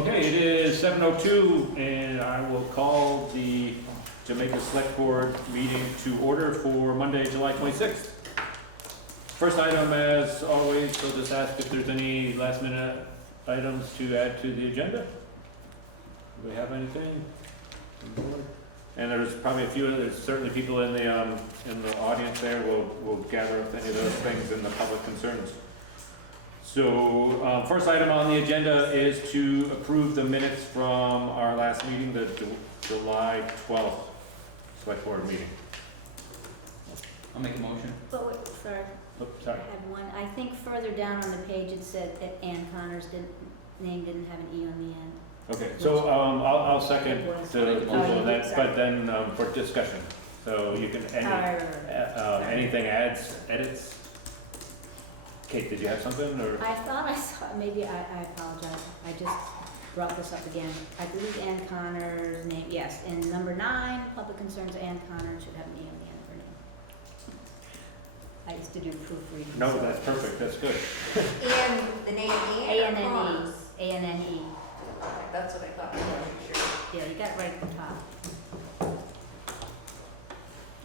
Okay, it is 7:02, and I will call the Jamaica Selectboard meeting to order for Monday, July 26th. First item, as always, so just ask if there's any last-minute items to add to the agenda. Do we have anything? And there's probably a few, there's certainly people in the audience there will gather up any of those things in the public concerns. So, first item on the agenda is to approve the minutes from our last meeting, the July 12th Select Board meeting. I'll make a motion. But wait, sorry, Oh, I sorry. had one. I think further down on the page it said that Ann Connor's name didn't have an E on the end. Okay, so I'll second It was. the approval of that, Sorry. but then for discussion. So you can, anything edits? Kate, did you have something, or? I thought I saw, maybe I apologize. I just brought this up again. I believe Ann Connor's name, yes, in number 9, public concerns, Ann Connor should have an E on the end of her name. I used to do proofreading. No, so- that's perfect, that's good. And the name Ann or A-N-N-E, Connors? A-N-N-E. That's what I thought, I wanted to be sure. Yeah, you got it right at the top. That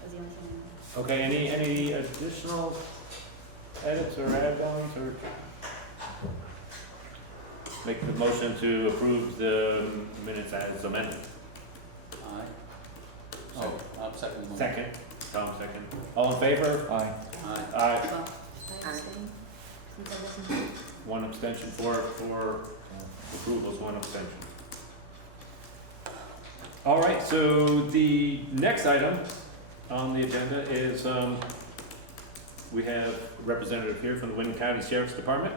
was the only thing. Okay, any additional edits or add-ons, or? Make the motion to approve the minutes as amended. Aye. Oh, I'll second the motion. Second, Tom second. All in favor? Aye. Aye. Well, should I abstain? Since I wasn't. One abstention for approvals, one abstention. All right, so the next item on the agenda is, we have a representative here from the Windham County Sheriff's Department.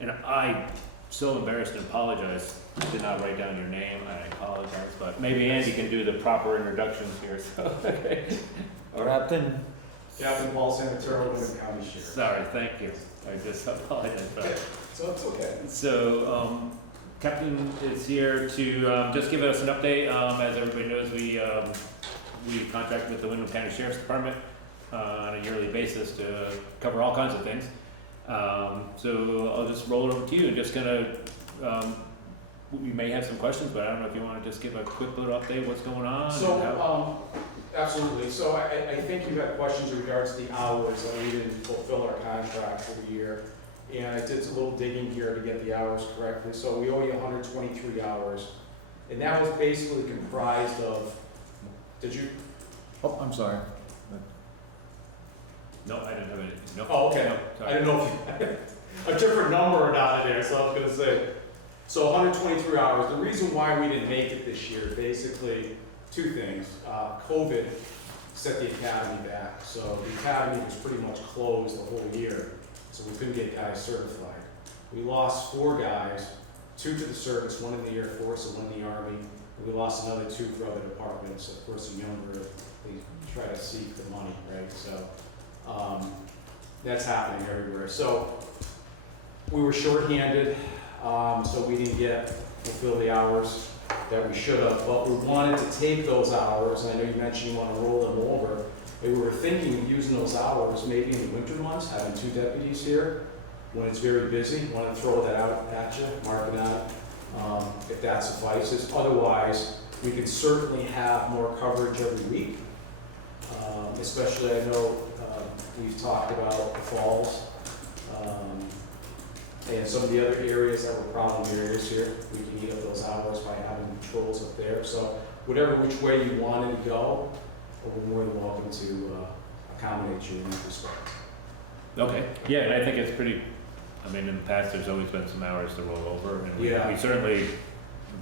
And I'm so embarrassed and apologize. I did not write down your name, I apologize, but maybe Andy can do the proper introductions here, so, okay. Captain. Captain Paul Sanatero, Windham County Sheriff. Sorry, thank you. I just apologize for that. So it's okay. So, Captain is here to just give us an update. As everybody knows, we contract with the Windham County Sheriff's Department on a yearly basis to cover all kinds of things. So I'll just roll it over to you and just we may have some questions, but I don't know if you want to just give a quick little update, what's going on? So, absolutely. So I think you've got questions in regards to the hours that we didn't fulfill our contract for the year. And I did a little digging here to get the hours correctly. So we owe you 123 hours. And that was basically comprised of, did you? Oh, I'm sorry. No, I didn't have any. No. Oh, okay. No, I sorry. didn't know if you had a different number or not in there, so I was gonna say. So 123 hours. The reason why we didn't make it this year, basically, two things. COVID set the academy back. So the academy was pretty much closed the whole year, so we couldn't get guys certified. We lost 4 guys, 2 to the service, 1 in the Air Force and 1 in the Army. And we lost another 2 for other departments. Of course, the younger, they try to seek the money, right? So that's happening everywhere. So we were shorthanded, so we didn't fulfill the hours that we should have, but we wanted to take those hours, and I know you mentioned you want to roll them over, and we were thinking of using those hours maybe in the winter months, having 2 deputies here, when it's very busy. Want to throw that out at you, mark it out, if that suffices. Otherwise, we could certainly have more coverage every week, especially I know we've talked about the falls, and some of the other areas that were problem areas here. We can eat up those hours by having patrols up there. So whatever which way you wanted to go, we're more than welcome to accommodate you in that respect. Okay, yeah, and I think it's pretty, I mean, in the past, there's always been some hours to roll over, and we Yeah. certainly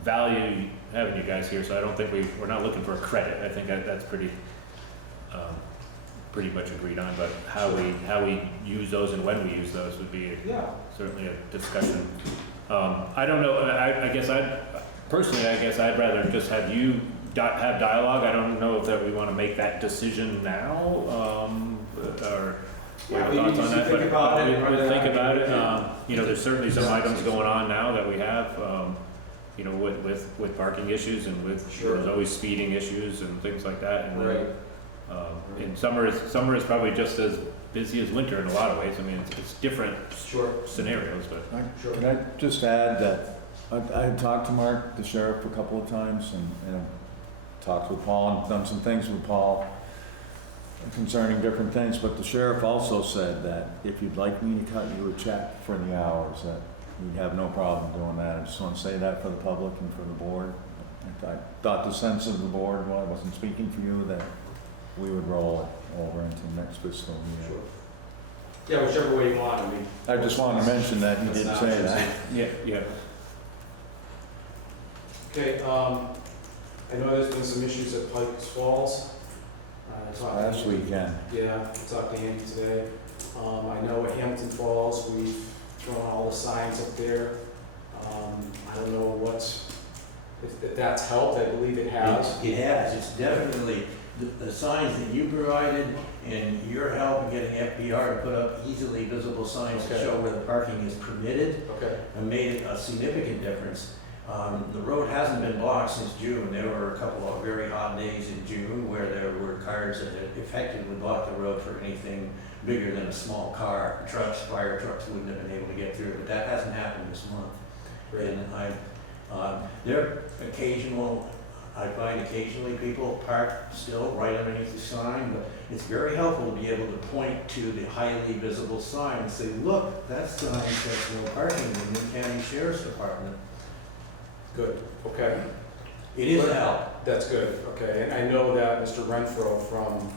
value having you guys here, so I don't think we're not looking for a credit. I think that's pretty much agreed on, but how we use those and when we use those would be Yeah. certainly a discussion. I don't know, I guess I'd rather just have you have dialogue. I don't know if that we want to make that decision now, or Yeah, your we thoughts need on to that, think but about it. we'll think about it. Yeah. There's certainly some items going on now that we have, with parking issues and Sure. there's always speeding issues and things like that. And then, Right. and summer is probably just as busy as winter in a lot of ways. I mean, it's different Sure. scenarios, but. Sure. Can I just add that I had talked to Mark, the sheriff, a couple of times, and talked with Paul, and done some things with Paul concerning different things, but the sheriff also said that if you'd like me to cut you a check for the hours, that he'd have no problem doing that. I just want to say that for the public and for the board. I thought the sense of the board, while I wasn't speaking for you, that we would roll it over into next fiscal year. Sure. Yeah, whichever way you want, I mean. I just wanted to mention that he That's did not say what I'm that. saying. Yeah, yeah. Okay, I know there's been some issues at Pikes Falls. I talked to Last Andy. weekend. Yeah, I talked to Andy today. I know at Hampton Falls, we've thrown all the signs up there. I don't know if that's helped, I believe it has. It has, it's definitely, the signs that you provided and your help in getting FBR to put up easily visible signs to Okay. show where the parking is permitted Okay, have made a significant difference. The road hasn't been blocked since June. There were a couple of very hot days in June where there were cars that had effectively blocked the road for anything bigger than a small car. Trucks, fire trucks wouldn't have been able to get through, but that hasn't happened this month. great. And I find occasionally people park still right underneath the sign, but it's very helpful to be able to point to the highly visible sign and say, look, that sign says no parking in the Newton County Sheriff's Department. Good, okay. It is a help. That's good, okay. And I know that Mr. Renfro from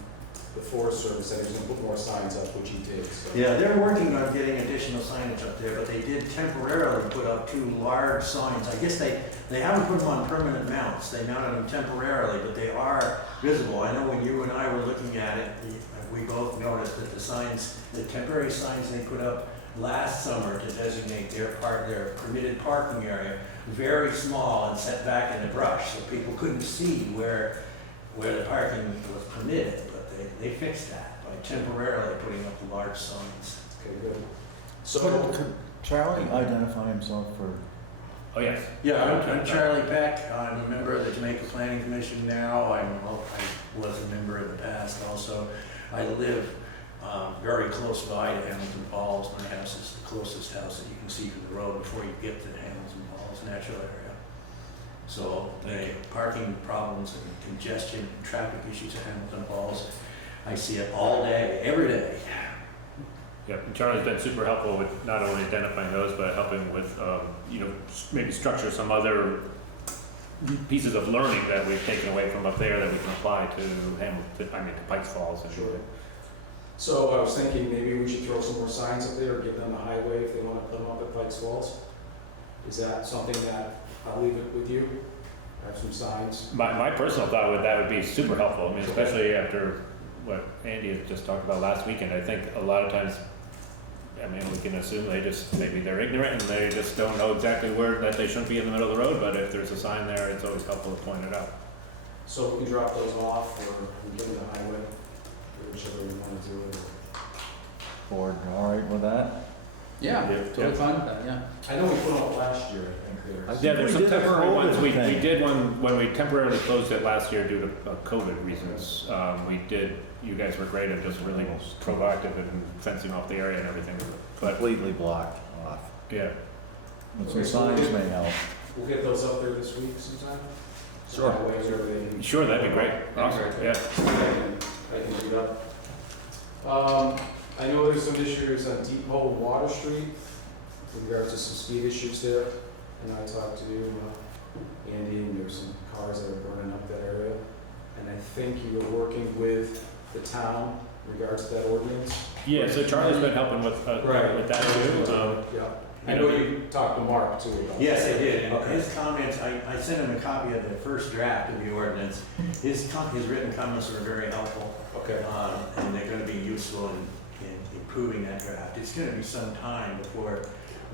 the Forest Service said he was gonna put more signs up, which he did, so. Yeah, they're working on getting additional signage up there, but they did temporarily put up 2 large signs. I guess they haven't put them on permanent mounts. They mounted them temporarily, but they are visible. I know when you and I were looking at it, we both noticed that the temporary signs they put up last summer to designate their permitted parking area, very small and set back in the brush, so people couldn't see where the parking was permitted. They fixed that by temporarily putting up the large signs. Okay, good. So, Could Charlie identify himself for? Oh, yes. Yeah, I'm Charlie Peck. I'm a member of the Jamaica Planning Commission now. I was a member in the past also. I live very close by to Hamilton Falls. My house is the closest house that you can see from the road before you get to the Hamilton Falls natural area. So the parking problems and congestion and traffic issues at Hamilton Falls, I see it all day, every day. Yeah, and Charlie's been super helpful with not only identifying those, but helping with, maybe structure some other pieces of learning that we've taken away from up there that we can apply to to Pikes Falls. And sure. So I was thinking maybe we should throw some more signs up there, or give them the highway if they wanna put them up at Pikes Falls. Is that something that, I'll leave it with you? Have some signs? My personal thought would, that would be super helpful. I mean, especially after what Andy had just talked about last weekend. I think a lot of times, we can assume maybe they're ignorant and they just don't know exactly that they shouldn't be in the middle of the road, but if there's a sign there, it's always helpful to point it out. So we can drop those off, or we give them the highway, or whichever we wanna do it. Board, all right with that? Yeah, Yeah. totally fine with that, yeah. I know we put them up last year, I think there's. Yeah, there's We some did a temporary ones. COVID We thing. did one when we temporarily closed it last year due to COVID reasons. You guys were great at just really proactive and fencing off the area and everything. But, Completely blocked off. yeah, But some Okay, so signs we- may help. We'll get those up there this week sometime? Sure. That way everybody- sure, that'd be great. Awesome, yeah. I can do that. I know there's some issues on Depot Water Street with regards to some speed issues there. And I talked to Andy, and there's some cars that are burning up that area. And I think you were working with the town in regards to that ordinance. Yeah, so Charlie's been helping with that too. Yeah. I know you talked to Mark too about that. Yes, I did, and Okay. his comments, I sent him a copy of the first draft of the ordinance. His written comments are very helpful, Okay. and they're gonna be useful in improving that draft. It's gonna be some time before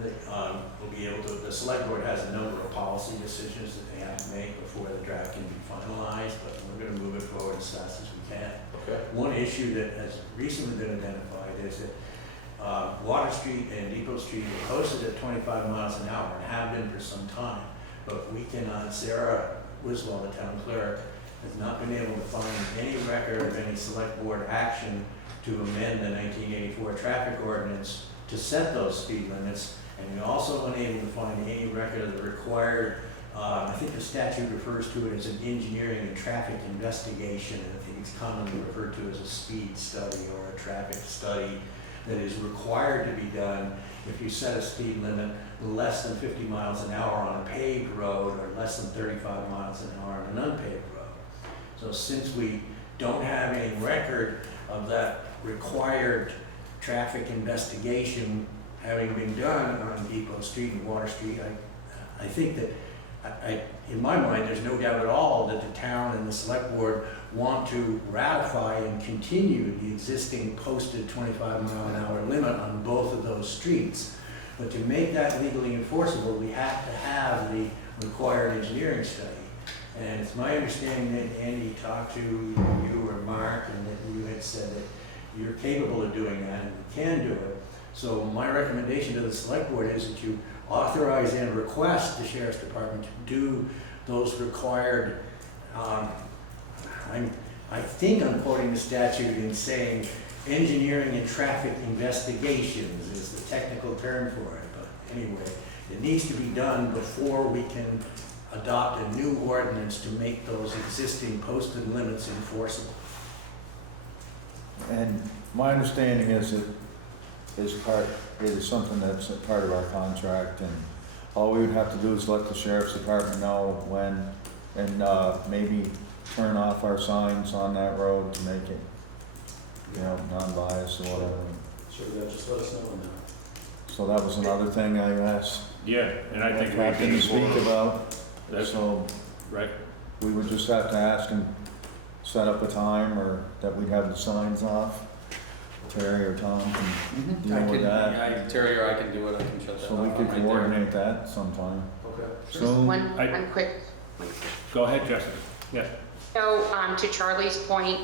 we'll be able to, the Selectboard has a number of policy decisions that they have to make before the draft can be finalized, but we're gonna move it forward as fast as we can. Okay. One issue that has recently been identified is that Water Street and Depot Street are posted at 25 miles an hour and have been for some time. But Sarah Wiswell, the town clerk, has not been able to find any record of any select board action to amend the 1984 Traffic Ordinance to set those speed limits. And we're also unable to find any record of the required, I think the statute refers to it as an engineering and traffic investigation. I think it's commonly referred to as a speed study or a traffic study that is required to be done if you set a speed limit less than 50 miles an hour on a paved road or less than 35 miles an hour on an unpaved road. So since we don't have any record of that required traffic investigation having been done on Depot Street and Water Street, I think that, in my mind, there's no doubt at all that the town and the select board want to ratify and continue the existing posted 25-mile-an-hour limit on both of those streets. But to make that legally enforceable, we have to have the required engineering study. And it's my understanding that Andy talked to you or Mark, and that you had said that you're capable of doing that and can do it. So my recommendation to the select board is that you authorize and request the sheriff's department to do those required, I think I'm quoting the statute in saying engineering and traffic investigations is the technical term for it. But anyway, it needs to be done before we can adopt a new ordinance to make those existing posted limits enforceable. And my understanding is it is something that's a part of our contract, and all we would have to do is let the sheriff's department know when, and maybe turn off our signs on that road to make it, you know, non-biased or whatever. Sure, they'll just let us know when they're. So that was another thing I asked Yeah, and I think we Captain to speak about. That's So right. we would just have to ask him, set up a time, or that we'd have the signs off. Terry or Tom can deal with that. Yeah, Terry or I can do it, I can shut that So off. we could right there. coordinate that sometime. Okay. Soon. One quick. Go ahead, Jessica. Yeah. So, to Charlie's point,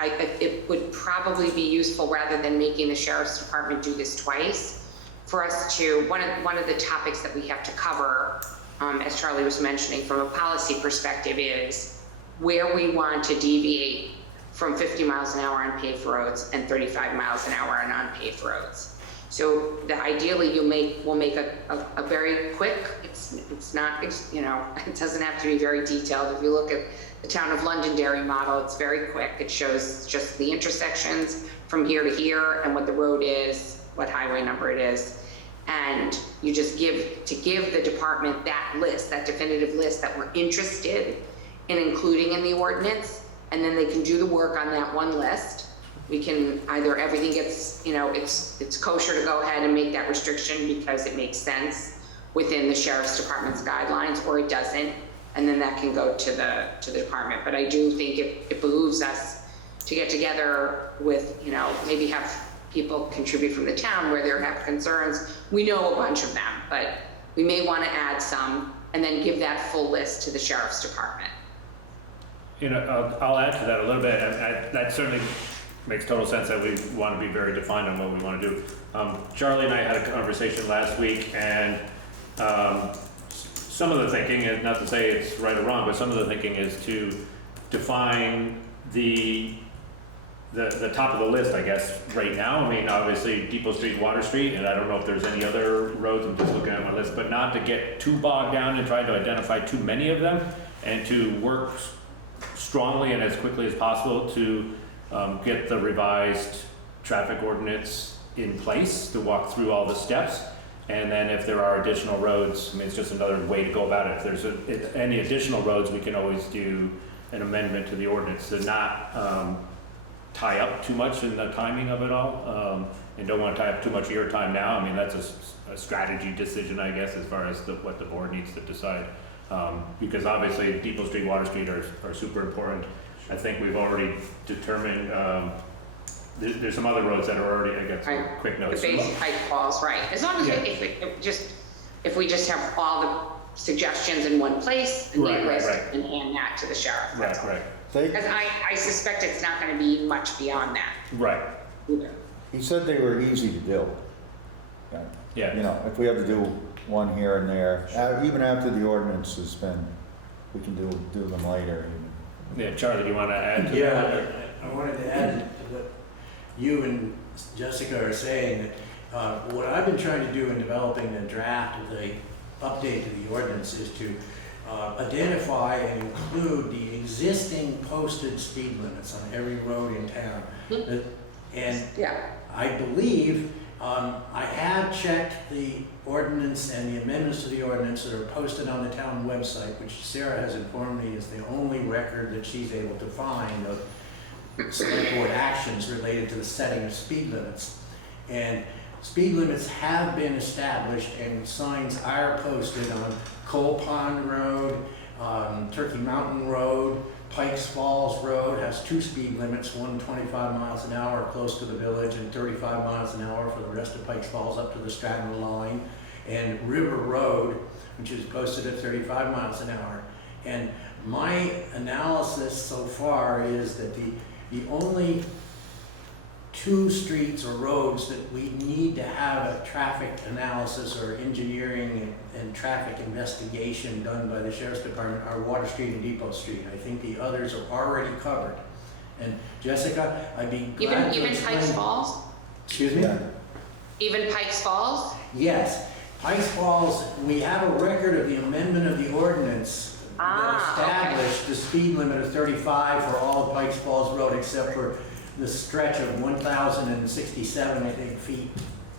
it would probably be useful, rather than making the sheriff's department do this twice, for us to, one of the topics that we have to cover, as Charlie was mentioning from a policy perspective, is where we want to deviate from 50 miles an hour on paved roads and 35 miles an hour on unpaved roads. So ideally we'll make a very quick, it's not, you know, it doesn't have to be very detailed. If you look at the town of Londonderry model, it's very quick. It shows just the intersections from here to here and what the road is, what highway number it is. And you just give the department that list, that definitive list that we're interested in including in the ordinance, and then they can do the work on that one list. We can either everything gets, you know, it's kosher to go ahead and make that restriction because it makes sense within the sheriff's department's guidelines, or it doesn't, and then that can go to the department. But I do think it behooves us to get together with, you know, maybe have people contribute from the town where they have concerns. We know a bunch of them, but we may want to add some and then give that full list to the sheriff's department. You know, I'll add to that a little bit. That certainly makes total sense that we want to be very defined on what we want to do. Charlie and I had a conversation last week, and some of the thinking, and not to say it's right or wrong, but some of the thinking is to define the top of the list, I guess, right now. I mean, obviously Depot Street, Water Street, and I don't know if there's any other roads, I'm just looking at my list, but not to get too bogged down and try to identify too many of them, and to work strongly and as quickly as possible to get the revised traffic ordinance in place, to walk through all the steps. And then if there are additional roads, I mean, it's just another way to go about it. If there's any additional roads, we can always do an amendment to the ordinance to not tie up too much in the timing of it all, and don't want to tie up too much of your time now. I mean, that's a strategy decision, I guess, as far as what the board needs to decide. Because obviously Depot Street, Water Street are super important. I think we've already determined, there's some other roads that are already, I got some quick notes. The basic height falls, right. As long as Yeah. if we just have all the suggestions in one place, the Right, list, right. and hand that to the sheriff. That's all. Right, Because I suspect it's not going to be much beyond that right. either. He said they were easy to do. Yeah. You know, if we have to do one here and there, even after the ordinance has been, we can do them later. Yeah, Charlie, do you want to add to that? Yeah, I wanted to add to what you and Jessica are saying, that What I've been trying to do in developing the draft of the update to the ordinance is to identify and include the existing posted speed limits on every road in town. And Yeah. I believe, I have checked the ordinance and the amendments to the ordinance that are posted on the town website, which Sarah has informed me is the only record that she's able to find of select board actions related to the setting of speed limits. And speed limits have been established and signs are posted on Coal Pond Road, Turkey Mountain Road, Pikes Falls Road has 2 speed limits, one 25 miles an hour close to the village and 35 miles an hour for the rest of Pikes Falls up to the Stratton line. And River Road, which is posted at 35 miles an hour. And my analysis so far is that the only 2 streets or roads that we need to have a traffic analysis or engineering and traffic investigation done by the Sheriff's Department are Water Street and Depot Street. I think the others are already covered. And Jessica, I'd be glad to Even explain. Pikes Falls? Excuse me? Yeah. Even Pikes Falls? Yes, Pikes Falls, we have a record of the amendment of the ordinance that Okay. established the speed limit of 35 for all of Pikes Falls Road except for the stretch of 1,067, I think, feet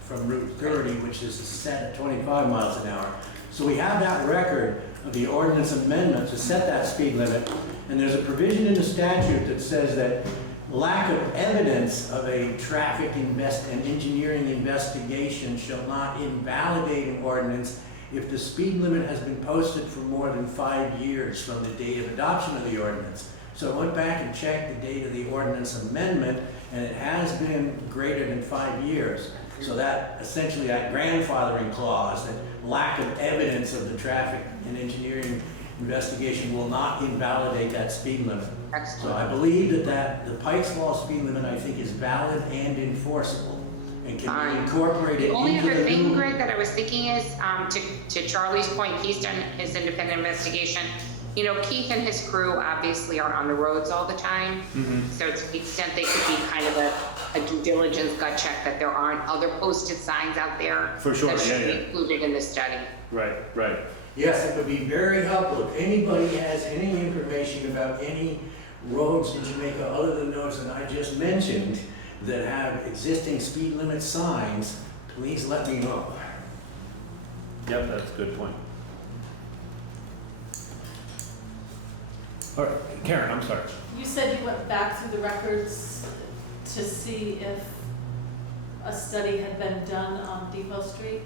from Route 30, which is set at 25 miles an hour. So we have that record of the ordinance amendment to set that speed limit, and there's a provision in the statute that says that lack of evidence of a traffic and engineering investigation shall not invalidate an ordinance if the speed limit has been posted for more than 5 years from the date of adoption of the ordinance. So I went back and checked the date of the ordinance amendment, and it has been greater than 5 years. So that, essentially, that grandfathering clause, that lack of evidence of the traffic and engineering investigation will not invalidate that speed limit. So Excellent. I believe that the Pikes Falls speed limit, I think, is valid and enforceable and can be incorporated The only into other the thing, new. Greg, that I was thinking is, to Charlie's point, he's done his independent investigation. You know, Keith and his crew obviously are on the roads all the time. So to the extent they could be kind of a due diligence gut check that there aren't other posted signs out there. For sure, That should yeah, be yeah. included in the study. Right, right. Yes, it would be very helpful if anybody has any information about any roads in Jamaica other than those that I just mentioned that have existing speed limit signs, please let me know. Yep, that's a good point. All right, Karen, I'm sorry. You said you went back through the records to see if a study had been done on Depot Street?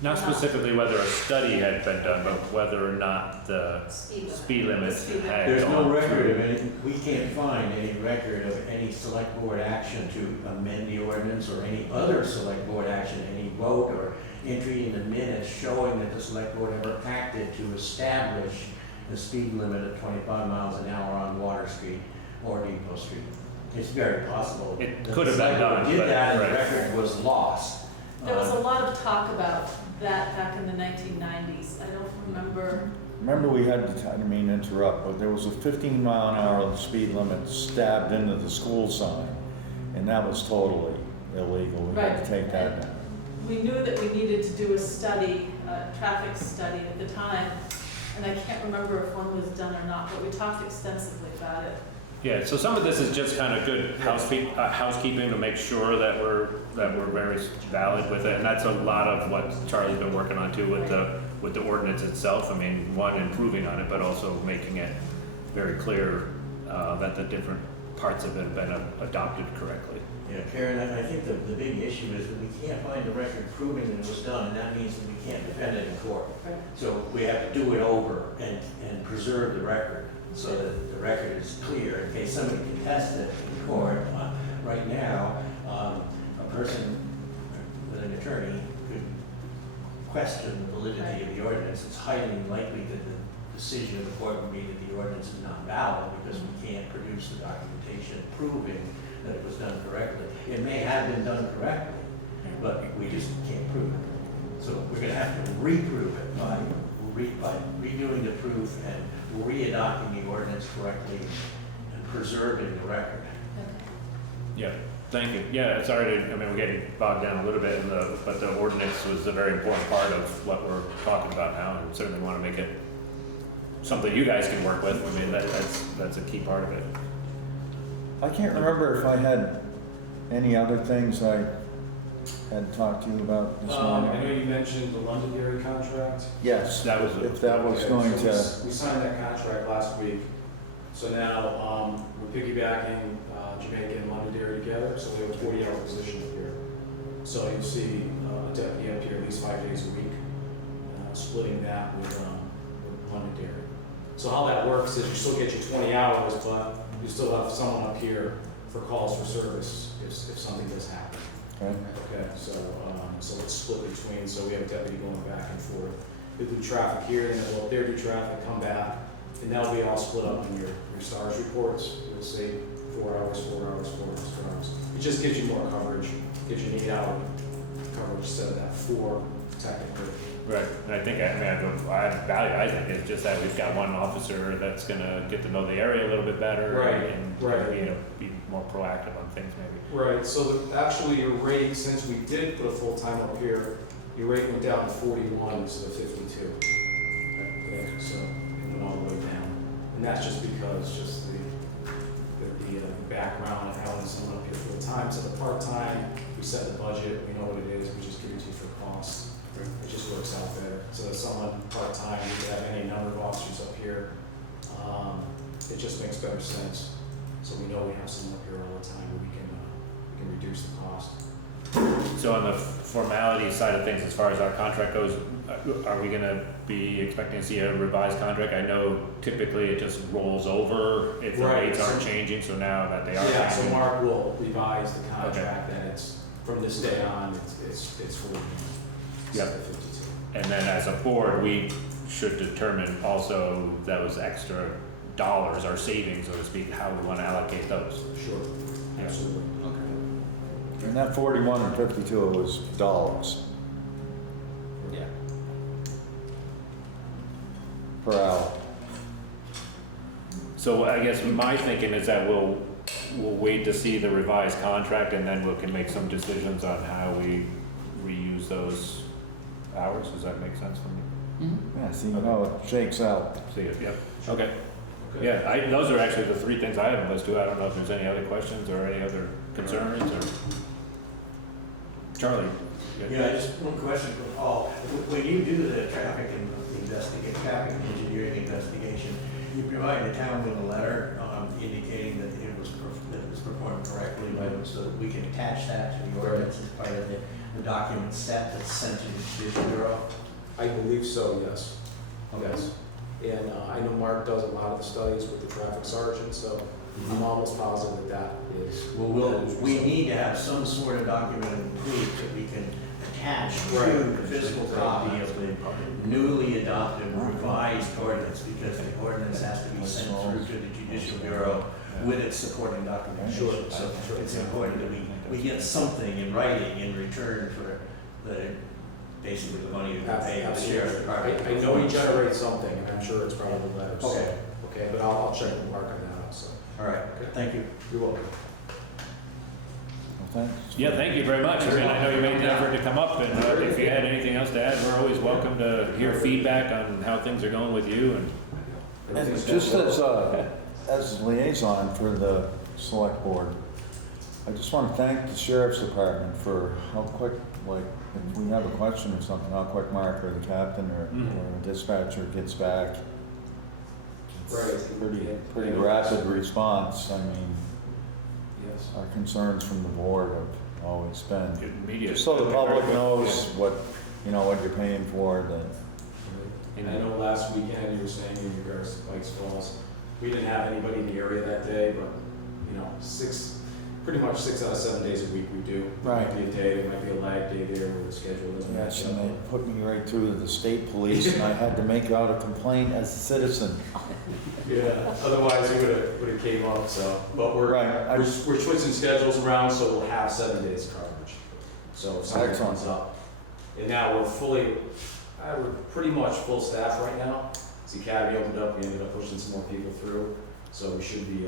Not specifically whether a study had been done, but whether or not the speed limit Speed limit. had There's no gone record of through. any, we can't find any record of any select board action to amend the ordinance or any other select board action, any vote or entry in the minutes showing that the select board ever acted to establish the speed limit of 25 miles an hour on Water Street or Depot Street. It's very possible. It that could the have been select board done, Did but- that and the right. record was lost. There was a lot of talk about that back in the 1990s. I don't remember. Remember we had, I didn't mean to interrupt, but there was a 15 mile an hour speed limit stabbed into the school sign, and that was totally illegal. We had Right. to take that down. We knew that we needed to do a study, a traffic study at the time, and I can't remember if one was done or not, but we talked extensively about it. Yeah, so some of this is just kind of good housekeeping to make sure that we're very valid with it, and that's a lot of what Charlie's been working on too with the ordinance itself. I mean, one, improving on it, but also making it very clear that the different parts of it have been adopted correctly. Yeah, Karen, I think the big issue is that we can't find a record proving that it was done, and that means that we can't defend it in court. Right. So we have to do it over and preserve the record so that the record is clear in case somebody contests it in court. Right now, a person with an attorney could question the validity of the ordinance. It's highly likely that the decision of the court would be that the ordinance is not valid because we can't produce the documentation proving that it was done correctly. It may have been done correctly, but we just can't prove it. So we're gonna have to reprove it by redoing the proof and re-adopting the ordinance correctly and preserving the record. Yeah. Thank you. Yeah, it's already, I mean, we're getting bogged down a little bit in but the ordinance was a very important part of what we're talking about now, and certainly want to make it something you guys can work with. I mean, that's a key part of it. I can't remember if I had any other things I had talked to you about this I morning. know you mentioned the Londonderry contract. Yes, That was if that was Okay, going so to, we signed that contract last week, so now, we're piggybacking, Jamaica and Londonderry together, so we have a 40-hour position up here. So you'll see, a deputy up here at least 5 days a week, splitting that with Londonderry. So how that works is you still get your 20 hours, but you still have someone up here for calls for service if something does happen. okay, Okay, so it's split between, so we have a deputy going back and forth. They do traffic here, and then they'll up there do traffic, come back, and that'll be all split up in your STARS reports. You'll see 4 hours, 4 hours, 4 hours, 4 hours. It just gives you more coverage, gives you an 8-hour coverage instead of that 4 technically. Right, and I think, I think it's just that we've got one officer that's gonna get to know the area a little bit better. Right, And, right. you know, be more proactive on things maybe. Right, so actually your rate, since we did put a full-time up here, your rate went down to 41 instead of 52. Okay, so it went all the way down. And that's just because the background of having someone up here full-time. So the part-time, we set the budget, we know what it is, we just give it to you for cost. It just works out better. So that someone part-time, you could have any number of officers up here. It just makes better sense. So we know we have someone up here all the time where we can reduce the cost. So on the formality side of things, as far as our contract goes, are we gonna be expecting to see a revised contract? I know typically it just rolls over if the Right, rates aren't so- changing, so now that they are Yeah, so changing. Mark will revise the contract and it's, from this day on, it's 40. Yep. instead of 52. And then as a board, we should determine also those extra dollars, our savings, so to speak, how we wanna allocate those. Sure, Yeah. absolutely. and that 41 and 52 was dollars Yeah. per hour. So I guess my thinking is that we'll wait to see the revised contract and then we can make some decisions on how we reuse those hours. Does that make sense for me? Yeah, see how it shakes out. See it, yep, okay. Okay. Yeah, those are actually the 3 things I have on the list too. I don't know if there's any other questions or any other concerns or. Charlie? Yeah, just one question for Paul. When you do the traffic engineering investigation, you provide the town with a letter indicating that it was performed correctly by them, so that we can attach that to the ordinance as part of the document set that's sent to the Judicial Bureau? I believe so, yes. Yes. And I know Mark does a lot of the studies with the traffic sergeant, so I'm almost positive that is. Well, we need to have some sort of documented proof that we can attach to Right. the physical copy of the newly adopted revised ordinance, because the ordinance has to be sent through to the Judicial Bureau with its supporting documentation. Sure. So it's important that we get something in writing in return for basically the money that we pay the sheriff's department. I know he generates something, and I'm sure it's probably letters. Okay. Okay, but I'll check with Mark on that also. All right, thank you. You're welcome. Well, thanks. Yeah, thank you very much. I mean, I know you made the effort to come up, and if you had anything else to add, we're always welcome to hear feedback on how things are going with you and. And just as liaison for the select board, I just want to thank the sheriff's department for how quick, like, if we have a question or something, how quick Mark or the captain or the dispatcher gets back. It's Right. Pretty rapid response. I mean, Yes. our concerns from the board have always been, Media. just so the public knows what, what you're paying for, And I know last weekend you were saying in regards to Pikes Falls, we didn't have anybody in the area that day, but, pretty much 6 out of 7 days a week we do. Right. There might be a day, there might be a lag day there where the schedule doesn't match yes, and up. they put me right through to the state police and I had to make out a complaint as a citizen. Yeah, otherwise we would have came up, so, but we're Right, we're switching schedules around, so we'll have 7 days coverage. So if something Excellent. comes up. And now we're pretty much full staff right now. The academy opened up, we ended up pushing some more people through, so we should be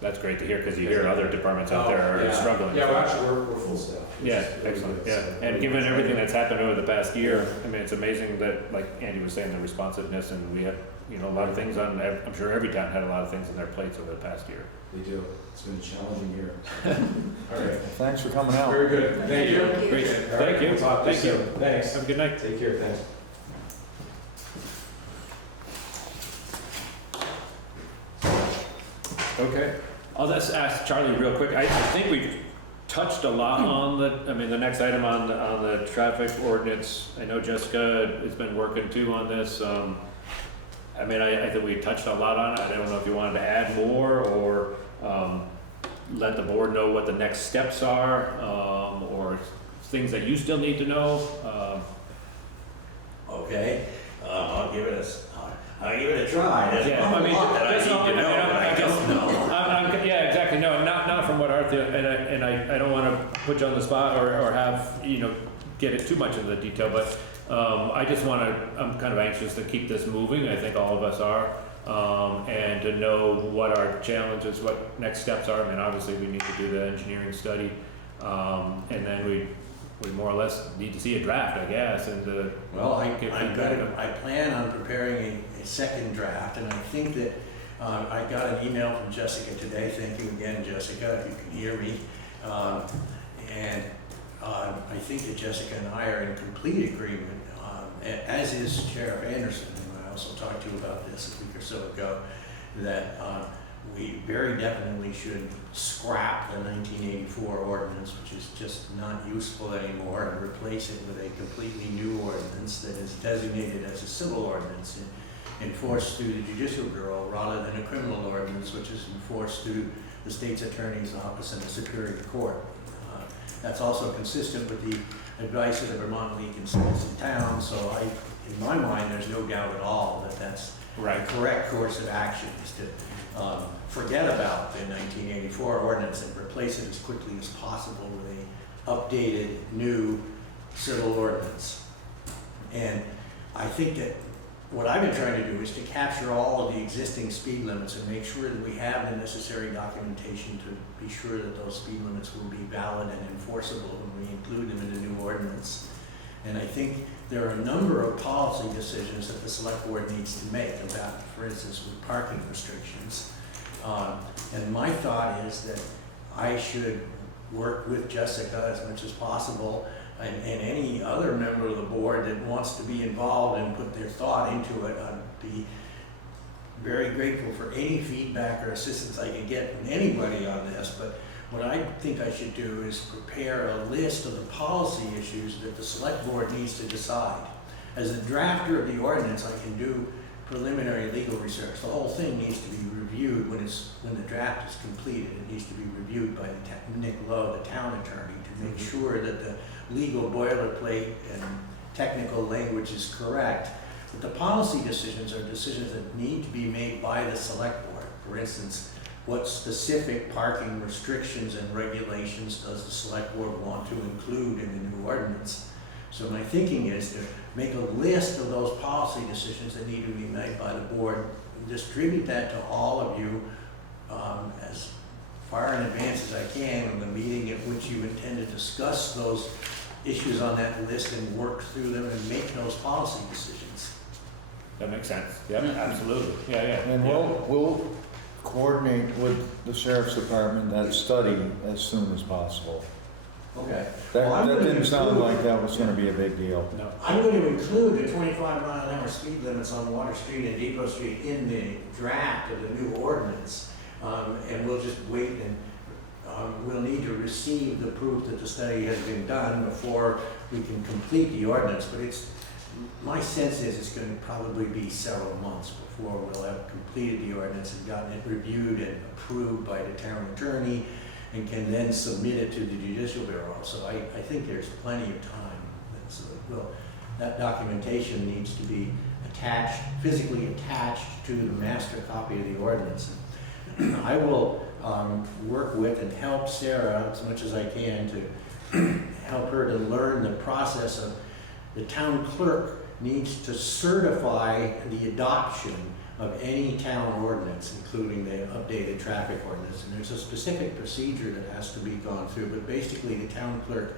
That's great to hear, because you hear other departments out there Oh, are yeah. struggling. Yeah, we're full staff. Yeah, It's really excellent, good. yeah. So, And given everything that's happened over the past year, I mean, it's amazing that, like Andy was saying, the responsiveness, and we have, you know, a lot of things on, I'm sure every town had a lot of things on their plates over the past year. They do. It's been a challenging year. All right. Thanks for coming out. Very good. Thank you. Thank you. Great, All right, thank you, we'll talk to thank you. soon. Thanks. Have a good night. Take care, thanks. Okay, I'll just ask Charlie real quick, I think we've touched a lot on the next item on the traffic ordinance. I know Jessica has been working too on this, I mean, I think we touched a lot on it. I don't know if you wanted to add more, or, let the board know what the next steps are, or things that you still need to know. Okay, I'll give it a try. There's Yeah, I mean, that's all, I know, but I don't know. yeah, exactly, no, not from what Arthur, and I don't wanna put you on the spot or have, you know, get it too much into the detail, but, I just I'm kind of anxious to keep this moving, I think all of us are, and to know what our challenges, what next steps are. I mean, obviously, we need to do the engineering study, and then we more or less need to see a draft, I guess, and Well, I feedback. plan on preparing a second draft, and I think that, I got an email from Jessica today, thank you again, Jessica, if you can hear me. And I think that Jessica and I are in complete agreement, as is Sheriff Anderson, and I also talked to you about this a week or so ago, that we very definitely should scrap the 1984 ordinance, which is just not useful anymore, and replace it with a completely new ordinance that is designated as a civil ordinance and enforced through the Judicial Bureau rather than a criminal ordinance, which is enforced through the state's attorney's office and the Superior Court. That's also consistent with the advice of the Vermont League and Citizen Towns, so in my mind, there's no doubt at all that that's Right. the correct course of action, is to forget about the 1984 ordinance and replace it as quickly as possible with a updated, new civil ordinance. And I think that what I've been trying to do is to capture all of the existing speed limits and make sure that we have the necessary documentation to be sure that those speed limits will be valid and enforceable when we include them in the new ordinance. And I think there are a number of policy decisions that the select board needs to make about, for instance, with parking restrictions. And my thought is that I should work with Jessica as much as possible, and any other member of the board that wants to be involved and put their thought into it. I'd be very grateful for any feedback or assistance I can get from anybody on this, but what I think I should do is prepare a list of the policy issues that the select board needs to decide. As a drafter of the ordinance, I can do preliminary legal research. The whole thing needs to be reviewed when the draft is completed. It needs to be reviewed by Nick Lowe, the town attorney, to make sure that the legal boilerplate and technical language is correct. But the policy decisions are decisions that need to be made by the select board. For instance, what specific parking restrictions and regulations does the select board want to include in the new ordinance? So my thinking is to make a list of those policy decisions that need to be made by the board, and distribute that to all of you as far in advance as I can of the meeting at which you intend to discuss those issues on that list and work through them and make those policy decisions. That makes sense, yep, absolutely, yeah. And we'll coordinate with the sheriff's department that study as soon as possible. Okay. Well, I'm That gonna didn't sound include- like that was gonna be a big deal. No, I'm going to include the 25-mile-an-hour speed limits on Water Street and Depot Street in the draft of the new ordinance. And we'll just wait, and we'll need to receive the proof that the study has been done before we can complete the ordinance. But my sense is it's going to probably be several months before we'll have completed the ordinance and gotten it reviewed and approved by the town attorney, and can then submit it to the Judicial Bureau. So I think there's plenty of time. So that documentation needs to be physically attached to the master copy of the ordinance. And I will work with and help Sarah as much as I can to help her to learn the process of the town clerk needs to certify the adoption of any town ordinance, including the updated traffic ordinance. And there's a specific procedure that has to be gone through, but basically the town clerk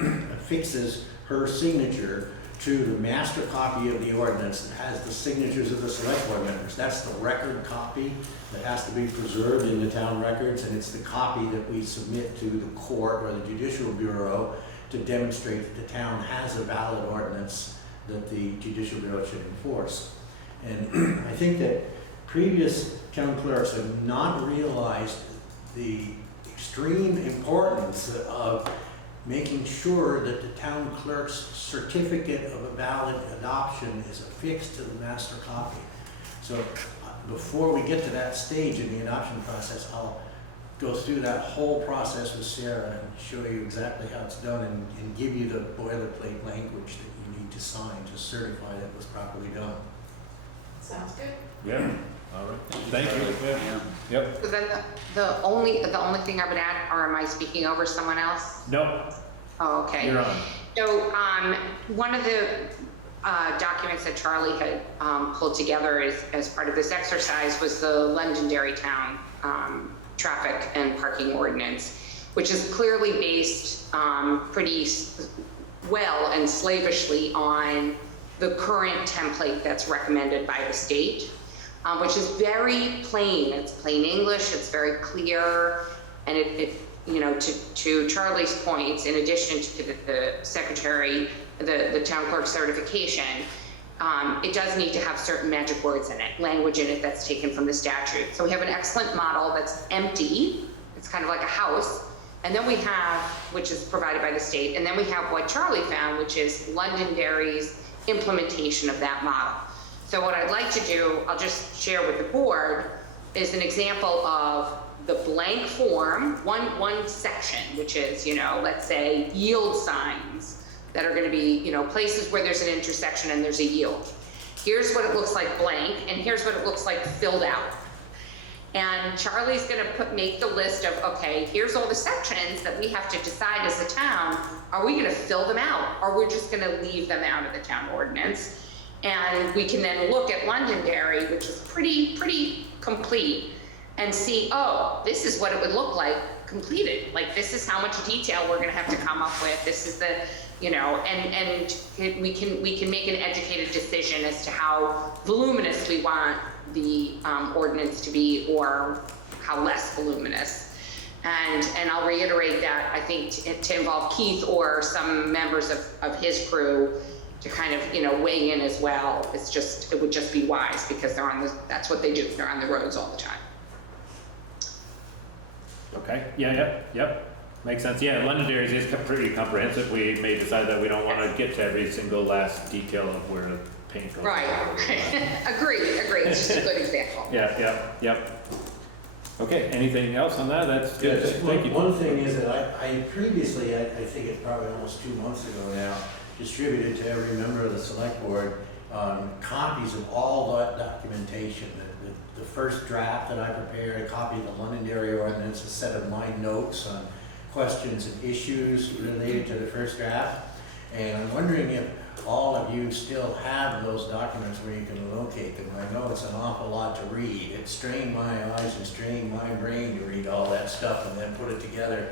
affixes her signature to the master copy of the ordinance that has the signatures of the select board members. That's the record copy that has to be preserved in the town records, and it's the copy that we submit to the court or the judicial bureau to demonstrate that the town has a valid ordinance that the judicial bureau should enforce. And I think that previous town clerks have not realized the extreme importance of making sure that the town clerk's certificate of a valid adoption is affixed to the master copy. So before we get to that stage in the adoption process, I'll go through that whole process with Sarah and show you exactly how it's done and give you the boilerplate language that you need to sign to certify that it was properly done. Sounds good. Yeah, all right. Thank you. Yeah. Yep. So then the only thing I would add, or am I speaking over someone else? No, Oh, okay. you're on. So, one of the documents that Charlie had pulled together as part of this exercise was the Londonderry Town Traffic and Parking Ordinance, which is clearly based pretty well and slavishly on the current template that's recommended by the state, which is very plain. It's plain English, it's very clear, and it you know, to Charlie's points, in addition to the secretary, the town clerk certification, it does need to have certain magic words in it, language in it that's taken from the statute. So we have an excellent model that's empty. It's kind of like a house. And then we have, which is provided by the state, and then we have what Charlie found, which is Londonderry's implementation of that model. So what I'd like to do, I'll just share with the board, is an example of the blank form, one section, which is, you know, let's say yield signs that are going to be, you know, places where there's an intersection and there's a yield. Here's what it looks like blank, and here's what it looks like filled out. And Charlie's going to make the list of, okay, here's all the sections that we have to decide as a town. Are we going to fill them out, or we're just going to leave them out of the town ordinance? And we can then look at Londonderry, which is pretty complete, and see, oh, this is what it would look like completed. Like, this is how much detail we're going to have to come up with. This is the, you know, and we can make an educated decision as to how voluminous we want the ordinance to be, or how less voluminous. And I'll reiterate that I think to involve Keith or some members of his crew to kind of, you know, weigh in as well. It would just be wise, because that's what they do. They're on the roads all the time. Okay, yep, makes sense. Yeah, Londonderry's is pretty comprehensive. We may decide that we don't want to get to every single last detail of where the paint goes. Right. Agreed. It's just a good example. Yep. Okay, anything else on that? That's Yeah, good. just Thank you. one thing is that I previously, I think it's probably almost 2 months ago now, distributed to every member of the select board copies of all that documentation. The first draft that I prepared, a copy of the Londonderry ordinance, a set of my notes on questions and issues related to the first draft. And I'm wondering if all of you still have those documents where you can locate them. I know it's an awful lot to read. It strained my eyes and strained my brain to read all that stuff and then put it together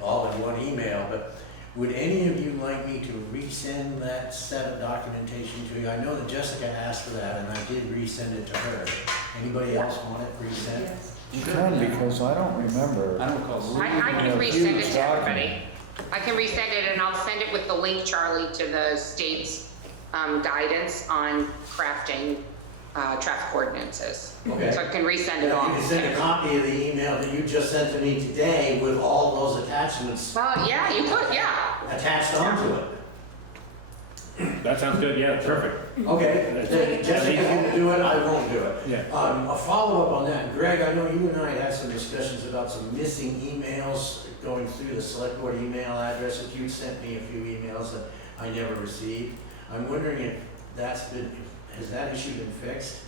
all in one email. But would any of you like me to resend that set of documentation to you? I know that Jessica asked for that, and I did resend it to her. Anybody else want it resent? Yes. You can, because I don't remember. I don't recall. I can Yeah, resend it huge to everybody. document. I can resend it, and I'll send it with the link, Charlie, to the state's guidance on crafting traffic ordinances. Okay. So I can resend it Yeah, all. you can send a copy of the email that you just sent to me today with all those attachments Well, yeah, you could, yeah. attached onto it. That sounds good. Yeah, perfect. Okay, then Jessica can do it, I won't do it. Yeah. A follow-up on that, Greg, I know you and I had some discussions about some missing emails going through the select board email address. If you sent me a few emails that I never received. I'm wondering if has that issue been fixed?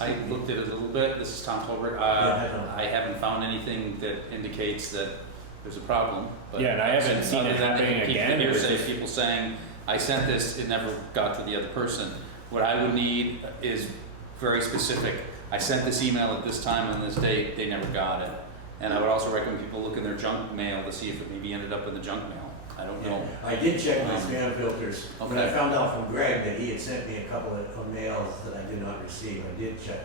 I looked at it a little bit. This is Tom Tolbert. I haven't found anything that indicates that there's a problem. But Yeah, and I haven't seen it other than happening people again, or hearsay, just- people saying, I sent this, it never got to the other person. What I would need is very specific I sent this email at this time on this date, they never got it. And I would also recommend people look in their junk mail to see if it maybe ended up in the junk mail. I don't know. I did check my spam filters, but I Okay. found out from Greg that he had sent me a couple of mails that I did not receive. I did check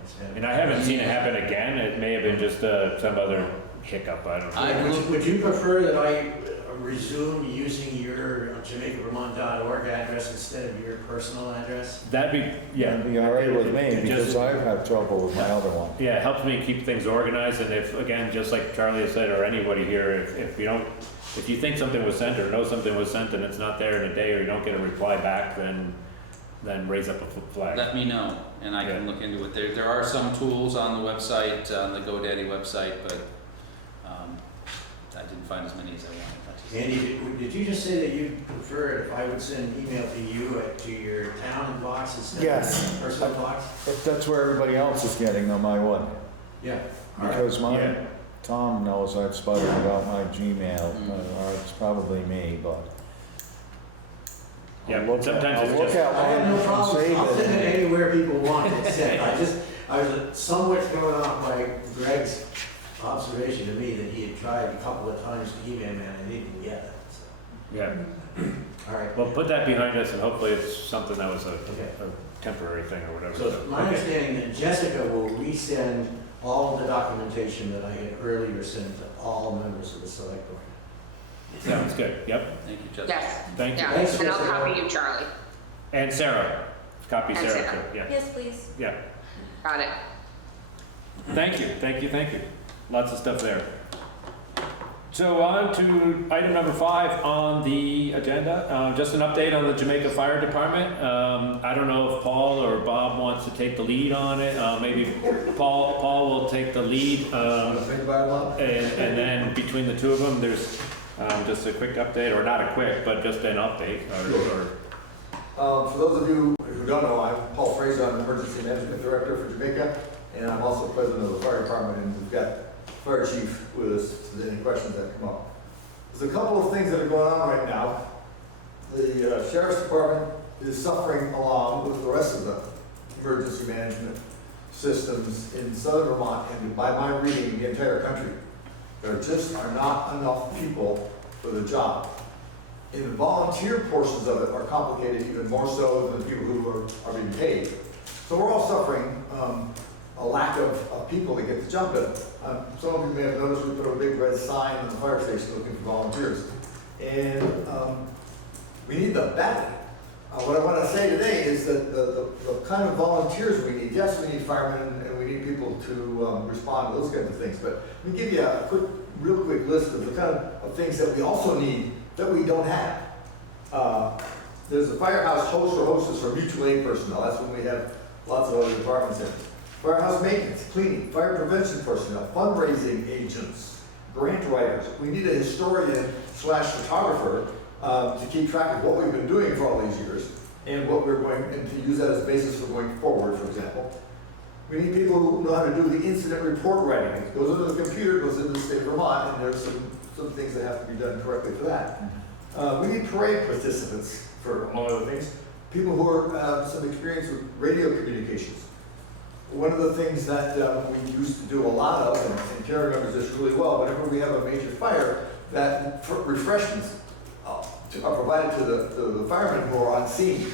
my spam. And I haven't seen it happen again. It may have been just some other hiccup, I don't know. Would you prefer that I resume using your JamaicaVermont.org address instead of your personal address? That'd be, yeah. That'd be all right with me, It because just- I've had trouble with my other one. Yeah, it helps me keep things organized, and if, again, just like Charlie has said, or anybody here, if you don't, if you think something was sent or know something was sent and it's not there in a day, or you don't get a reply back, then raise up a flag. Let me know, and I can look into it. There are some tools on the website, on the GoDaddy website, but I didn't find as many as I wanted. Andy, did you just say that you prefer it if I would send an email to you to your town box instead Yes. of your personal box? If that's where everybody else is getting them, I would. Yeah. All right. Because Yeah. Tom knows I've sputtered about my Gmail, Mm. or it's probably me, but. Yeah, I'll look sometimes at- it's I'll look just- at I have no one and problem, save I'll send it it. anywhere people want it sent. I was somewhat thrown off by Greg's observation to me that he had tried a couple of times to email me and I didn't get it. So, Yeah, all right. well, put that behind us, and hopefully it's something that was a Okay. temporary thing or whatever. So my understanding that Jessica will resend all of the documentation that I had earlier sent to all members of the select board. Sounds good, yep, Thank you, Jessica. Yes, thank you. yeah, Thanks, and I'll Jessica. copy you, Charlie. And Sarah, copy And Sarah Sarah. too, yeah, Yes, please. yeah. Got it. Thank you, thank you, thank you. Lots of stuff there. So on to item number 5 on the agenda, just an update on the Jamaica Fire Department. I don't know if Paul or Bob wants to take the lead on it. Maybe Paul will take the lead. And then between the two of them, there's just a quick update, or not a quick, but just an update. For those of you who don't know, I'm Paul Fraser, I'm the Emergency Management Director for Jamaica, and I'm also President of the Fire Department, and we've got Fire Chief with us to any questions that come up. There's a couple of things that are going on right now. The Sheriff's Department is suffering along with the rest of the emergency management systems in southern Vermont, and by my reading, the entire country. There just are not enough people for the job. And the volunteer portions of it are complicated even more so than the people who are being paid. So we're all suffering a lack of people to get the job done. Some of you may have noticed we put a big red sign on the fire station looking for volunteers. And we need them badly. What I want to say today is that the kind of volunteers we need, yes, we need firemen and we need people to respond to those kinds of things, but let me give you a real quick list of the kind of things that we also need that we don't have. There's a firehouse host or hostess for mutual aid personnel. That's when we have lots of other departments in. Firehouse maintenance, cleaning, fire prevention personnel, fundraising agents, grant writers. We need a historian / photographer to keep track of what we've been doing for all these years and what we're going, and to use that as a basis for going forward, for example. We need people who know how to do the incident report writing. It goes into the computer, goes into the state of Vermont, and there's some things that have to be done correctly for that. We need parade participants, for among other things, people who have some experience with radio communications. One of the things that we used to do a lot of, and Karen remembers this really well, whenever we have a major fire, that refreshments are provided to the firemen who are on scene,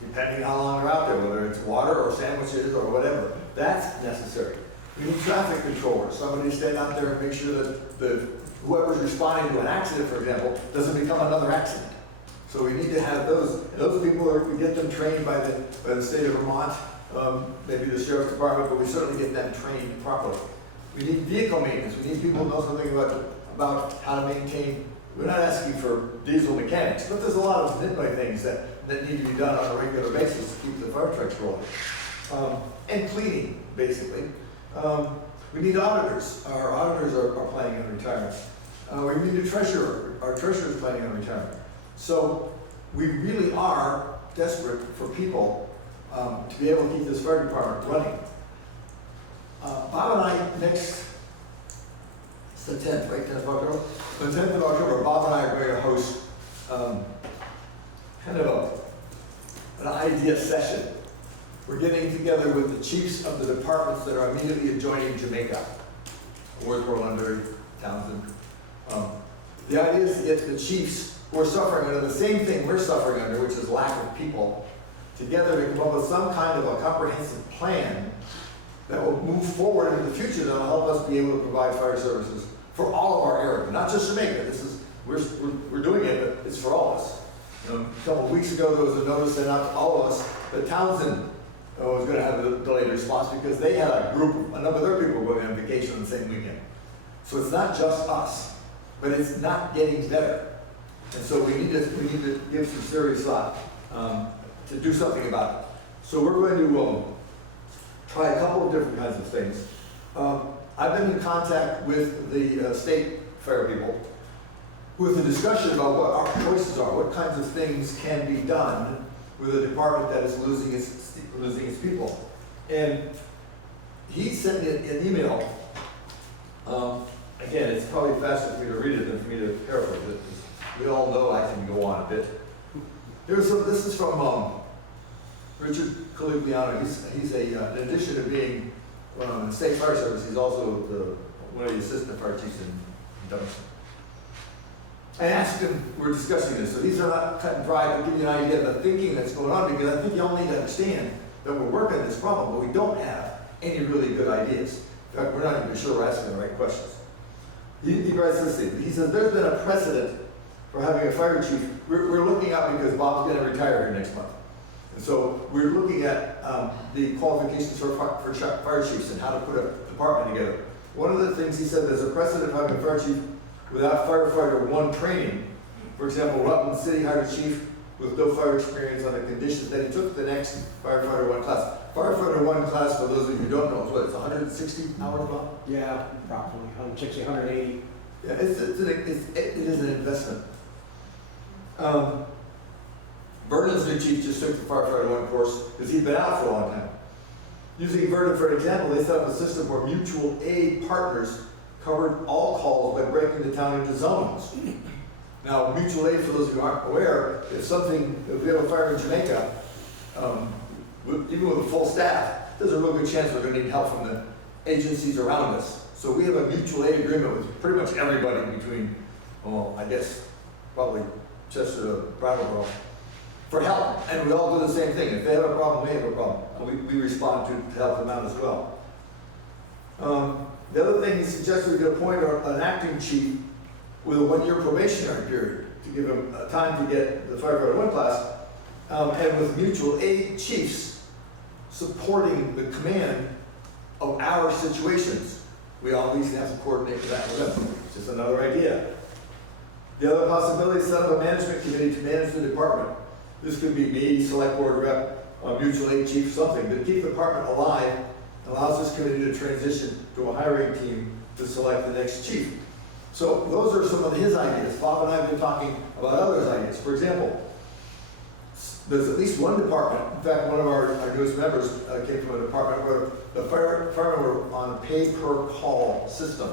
depending how long they're out there, whether it's water or sandwiches or whatever. That's necessary. We need traffic controllers, somebody to stand out there and make sure that whoever's responding to an accident, for example, doesn't become another accident. So we need to have those. And those people we get them trained by the state of Vermont, maybe the Sheriff's Department, but we certainly get them trained properly. We need vehicle maintenance. We need people who know something about how to maintain. We're not asking for diesel mechanics, but there's a lot of nitpicky things that need to be done on a regular basis to keep the fire trucks rolling. And cleaning, basically. We need auditors. Our auditors are planning on retirement. We need a treasurer. Our treasurer is planning on retirement. So we really are desperate for people to be able to keep this fire department running. Bob and I it's the 10th, right? 10th of October? The 10th of October, Bob and I are going to host kind of an idea session we're getting together with the chiefs of the departments that are immediately adjoining Jamaica, Windham, Londonderry, Townsend. The idea is to get the chiefs who are suffering under the same thing we're suffering under, which is lack of people, together to come up with some kind of a comprehensive plan that will move forward into the future that will help us be able to provide fire services for all of our area, not just Jamaica. This is, we're doing it, but it's for all of us. A couple of weeks ago, there was a notice sent out to all of us that Townsend was going to have a delayed response because they had a number of their people going on vacation on the same weekend. So it's not just us, but it's not getting better. And so we need to give some serious thought to do something about it. So we're going to try a couple of different kinds of things. I've been in contact with the state fire people with a discussion about what our choices are, what kinds of things can be done with a department that is losing its people. And he sent me an email. Again, it's probably faster for me to read it than for me to paraphrase it, because we all know I can go on a bit. This is from Richard Caligliano. He's in addition to being in state fire service, he's also one of the assistant fire chiefs in Dublin. I asked him, we're discussing this, so these are not cut and dry, but give you an idea of the thinking that's going on, because I think y'all need to understand that we're working this problem, but we don't have any really good ideas. In fact, we're not even sure we're asking the right questions. He writes this thing. He says, there's been a precedent for having a fire chief. We're looking out because Bob's going to retire here next month. And so we're looking at the qualifications for fire chiefs and how to put a department together. One of the things he said, there's a precedent of having a fire chief without firefighter one training. For example, Rutland City hired a chief with no fire experience on the conditions that he took the next firefighter one class. Firefighter one class, for those of you who don't know, is what, it's 160 hours, Bob? Yeah, approximately 160, 180. Yeah, it is an investment. Vernon's new chief just took the firefighter one course because he'd been out for a long time. Using Vernon for an example, they set up a system where mutual aid partners covered all calls by breaking the town into zones. Now, mutual aid, for those who aren't aware, if we have a fire in Jamaica, even with a full staff, there's a real good chance we're going to need help from the agencies around us. So we have a mutual aid agreement with pretty much everybody between, I guess, probably Chester to Brattleboro, for help. And we all do the same thing. If they have a problem, we have a problem. And we respond to help them out as well. The other thing he suggested, we could appoint an acting chief with a 1-year probationary period to give him time to get the firefighter one class, and with mutual aid chiefs supporting the command of our situations. We always have to coordinate that with them. It's just another idea. The other possibility is set up a management committee to manage the department. This could be me, select board rep, mutual aid chief, something, to keep the department alive. Allows this committee to transition to a hiring team to select the next chief. So those are some of his ideas. Bob and I have been talking about others' ideas. For example, there's at least one department, in fact, one of our newest members came from a department where the firemen were on a pay-per-call system.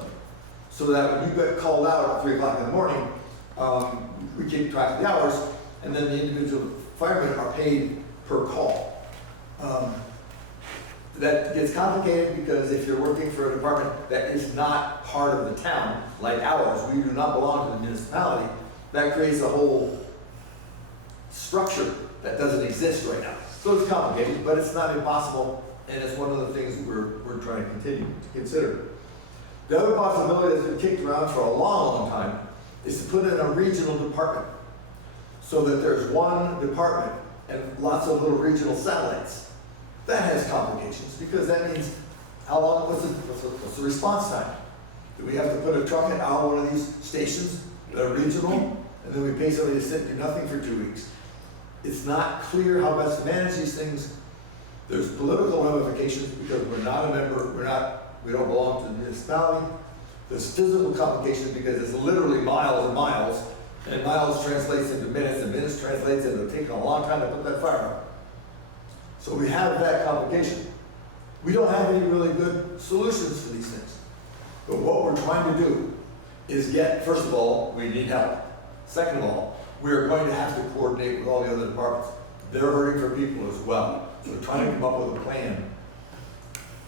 So that when you get called out at 3 o'clock in the morning, we keep track of the hours, and then the individual firemen are paid per call. That gets complicated because if you're working for a department that is not part of the town, like ours, we do not belong to the municipality, that creates a whole structure that doesn't exist right now. So it's complicated, but it's not impossible, and it's one of the things we're trying to continue to consider. The other possibility that's been kicked around for a long, long time is to put in a regional department so that there's one department and lots of little regional satellites. That has complications because that means how long, what's the response time? Do we have to put a truck at one of these stations that are regional, and then we pay somebody to sit and do nothing for 2 weeks? It's not clear how best to manage these things. There's political ramifications because we're not a member, we don't belong to the municipality. There's physical complications because it's literally miles and miles, and miles translates into minutes, and minutes translates into taking a long time to put that fire out. So we have that complication. We don't have any really good solutions for these things. But what we're trying to do is first of all, we need help. Second of all, we are going to have to coordinate with all the other departments. they're hurting for people as well. So we're trying to come up with a plan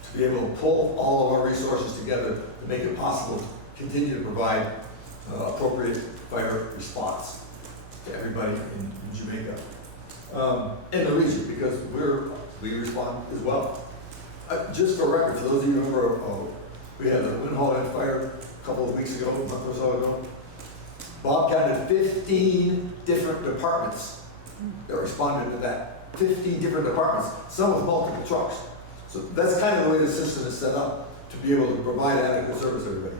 to be able to pull all of our resources together to make it possible to continue to provide appropriate fire response to everybody in Jamaica. In the region, because we respond as well. Just for record, for those of you who remember, we had the Windham fire a couple of weeks ago, a month or so ago. Bob counted 15 different departments that responded to that. 15 different departments, some with multiple trucks. So that's kind of the way the system is set up to be able to provide adequate service to everybody.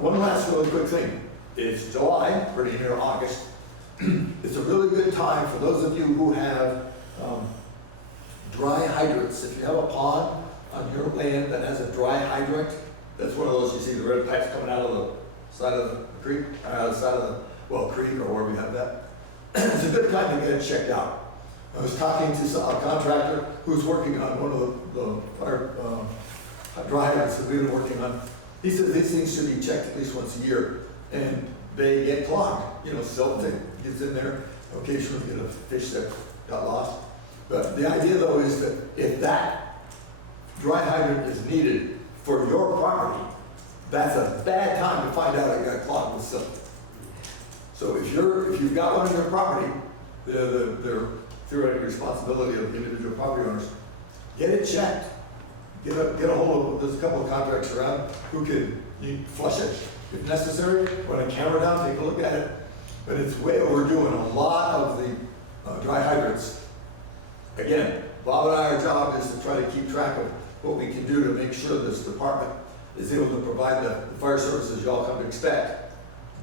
One last really quick thing. It's July, pretty near August. It's a really good time for those of you who have dry hydrants. If you have a pond on your land that has a dry hydrant, that's one of those, you see the red pipes coming out of the side of the creek, out of the side of the, well, creek or wherever we have that. It's a good time to get it checked out. I was talking to a contractor who's working on one of the fire dry hydrants that we've been working on. He said these things should be checked at least once a year, and they get clogged. You know, silt gets in there. Occasionally you get a fish that got lost. But the idea though is that if that dry hydrant is needed for your property, that's a bad time to find out it got clogged with silt. So if you've got one on your property, they're theoretically responsibility of the individual property owners. Get it checked. Get a hold of, there's a couple of contractors around who can flush it if necessary. Run a camera down, take a look at it. But it's way overdue in a lot of the dry hydrants. Again, Bob and I, our job is to try to keep track of what we can do to make sure this department is able to provide the fire services you all come to expect,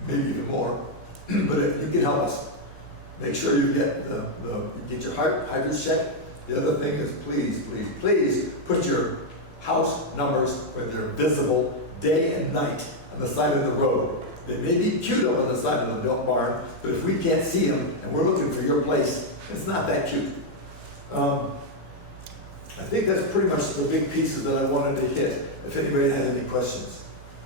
maybe even more. But if you can help us, make sure you get get your hydrants checked. The other thing is please put your house numbers where they're visible day and night on the side of the road. They may be cute up on the side of the built barn, but if we can't see them and we're looking for your place, it's not that cute. I think that's pretty much the big pieces that I wanted to hit. If anybody has any questions.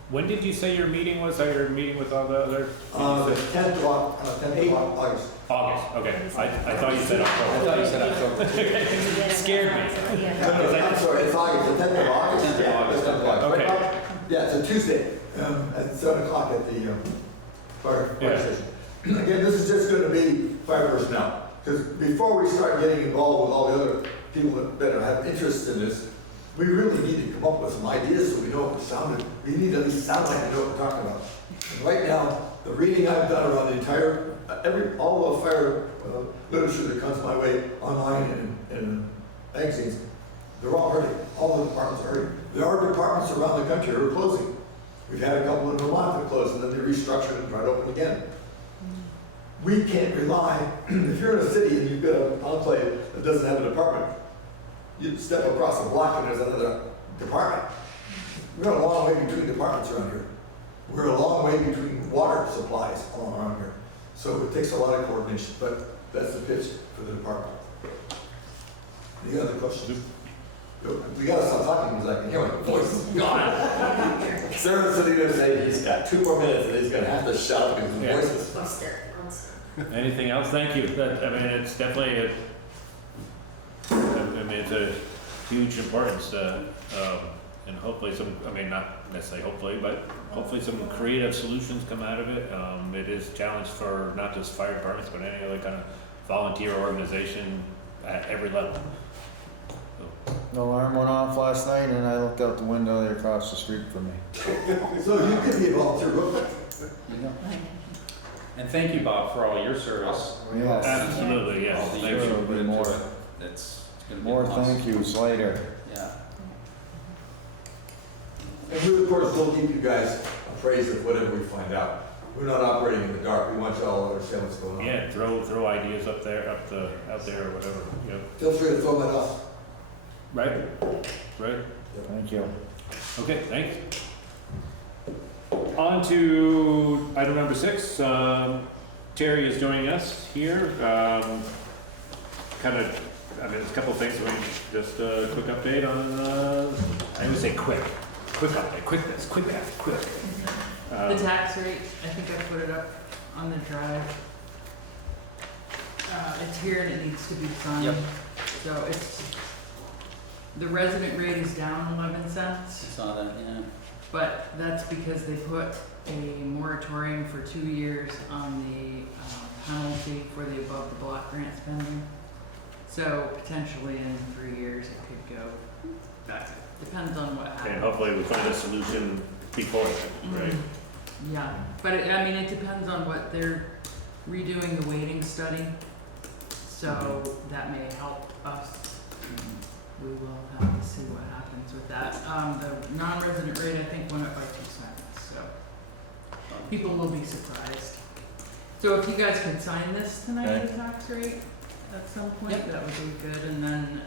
When did you say your meeting was? Your meeting with all the other? The 10th of August. August, okay. I thought you said October. I thought you said October. Scared me. I'm sorry, it's August, the 10th of August. Yeah, August. Okay. Right now, yeah, it's a Tuesday at 7 o'clock at the fire station. Again, this is just going to be fire personnel. Because before we start getting involved with all the other people that have interest in this, we really need to come up with some ideas so we know what the sound. We need to at least sound like we know what we're talking about. And right now, the reading I've done around the entire, all the fire literature that comes my way online and magazines, they're all hurting. All the departments are hurting. There are departments around the country who are closing. We've had a couple in Vermont that closed and then they restructured and tried to open again. We can't rely, if you're in a city and you've got an enclave that doesn't have a department, you step across the block and there's another department. We're a long way between departments around here. We're a long way between water supplies all around here. So it takes a lot of coordination, but that's the pitch for the department. Any other questions? We gotta stop talking because I can hear my voice is gone. Sarah's sitting there saying he's got 2 more minutes and he's gonna have to shout because his voice is Buster. Anything else? Thank you. It's definitely it's a huge importance, and hopefully not necessarily hopefully, but hopefully some creative solutions come out of it. It is a challenge for not just fire departments, but any other kind of volunteer organization at every level. The alarm went off last night and I looked out the window there across the street from me. So you could be a volunteer real quick. And thank you, Bob, for all your service. Yes. Absolutely, yes. All the Thank years you. you put into More. it. It's gonna be More awesome. thank yous later. Yeah. And we, of course, will keep you guys appraised of whatever we find out. We're not operating in the dark. We want you all to understand what's going on. Yeah, throw ideas out there or whatever. You know. Feel free to throw them at us. Right. Thank you. Okay, thanks. On to item number 6. Terry is joining us here. There's a couple of things. Just a quick update on. I would say quick update. Quick. The tax rate, I think I put it up on the drive. It's here and it needs to be signed. Yep. So the resident rate is down 11 I cents, saw that, yeah. but that's because they put a moratorium for 2 years on the penalty for the above the block grant spending. So potentially in 3 years it could go back. Depends on what happens. And hopefully we find a solution before that, right? Yeah, but it depends on what they're redoing the weighting study, so that may help us. We will have to see what happens with that. The non-resident rate, I think, went up by 2 cents, so people will be surprised. So if you guys could sign this tonight, the tax rate, at some point, Yep. that would be good, and then,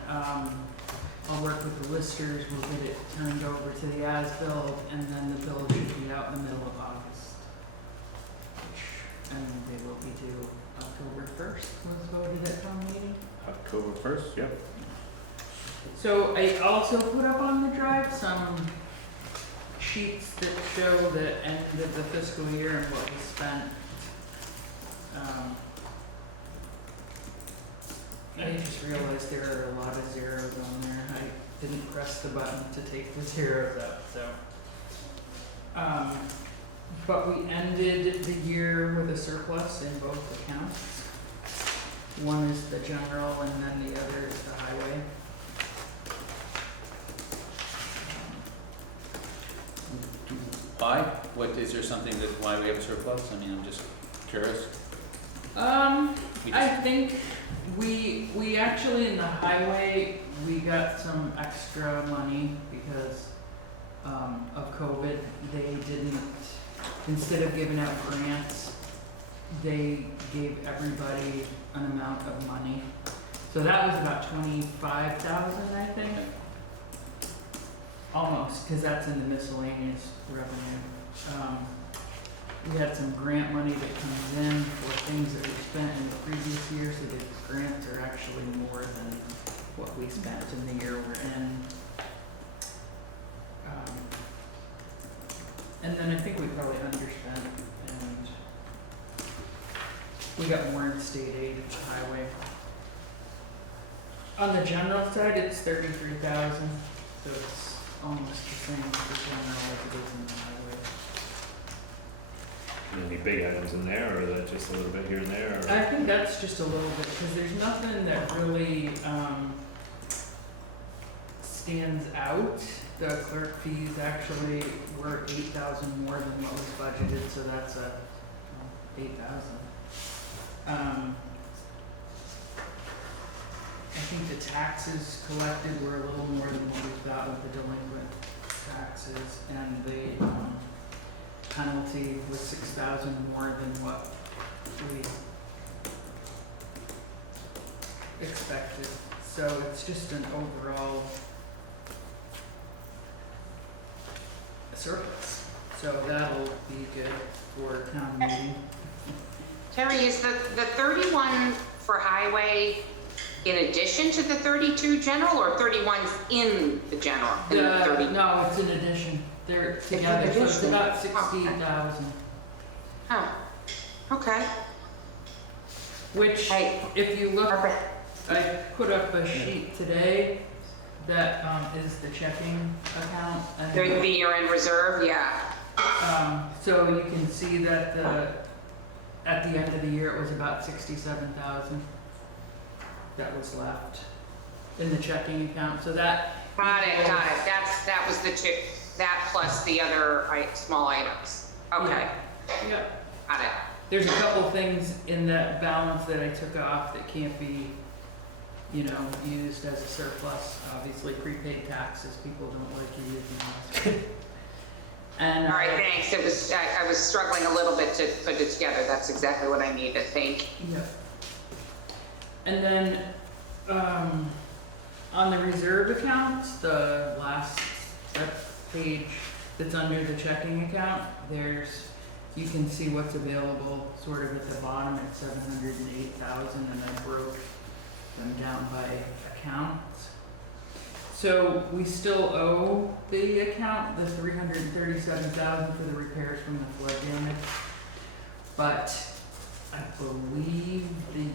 I'll work with the listers, we'll get it turned over to the as-built, and then the bill should be out in the middle of August. And they will be due October 1st, was voted at town meeting. October 1st, yep. So I also put up on the drive some sheets that show the end of the fiscal year and what we spent. I just realized there are a lot of zeros on there. I didn't press the button to take the zeros out, so. But we ended the year with a surplus in both accounts. One is the general and then the other is the highway. Why? Is there something why we have a surplus? I mean, I'm just curious. We I just- think we actually in the highway, we got some extra money because of COVID. They didn't, instead of giving out grants, they gave everybody an amount of money. So that was about 25,000, I think. Almost, because that's in the miscellaneous revenue. We had some grant money that comes in for things that we spent in the previous year, so the grants are actually more than what we spent in the year we're in. And then I think we probably underspent, and we got more in state aid for the highway. On the general side, it's 33,000, so it's almost the same for general as it is in the highway. Any big items in there, or is that just a little bit here and there? Or? I think that's just a little bit, because there's nothing that really stands out. The clerk fees actually were 8,000 more than what was budgeted, so that's a 8,000. I think the taxes collected were a little more than what we got with the delinquent taxes, and the penalty was 6,000 more than what we expected. So it's just an overall surplus. So that'll be good for town meeting. Terry, is the 31 for highway in addition to the 32 general, or 31's in the general? In the 30? No, it's in addition. They're together, so it's about 16,000. Oh, okay. Which, Hey. if you look, Perfect. I put up a sheet today that is the checking account. And, The year-end reserve, yeah. so you can see that at the end of the year, it was about 67,000 that was left in the checking account. So that. Got it. That was the two, that plus the other small items. Okay, Yep. got it. There's a couple things in that balance that I took off that can't be, used as a surplus. Obviously, prepaid taxes, people don't like you using those. And, All right, thanks. I was struggling a little bit to put it together. That's exactly what I needed. Thank you. Yep. And then, on the reserve account, the last page that's under the checking account, you can see what's available sort of at the bottom at 708,000, and I broke them down by accounts. So we still owe the account the 337,000 for the repairs from the flood damage, but I believe the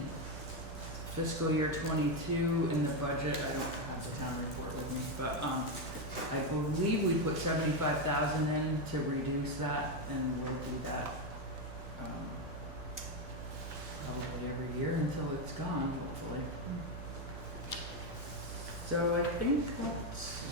fiscal year 22 in the budget, I don't have the town report with me, but, I believe we put 75,000 in to reduce that, and we'll do that, probably every year until it's gone, hopefully. So I think that's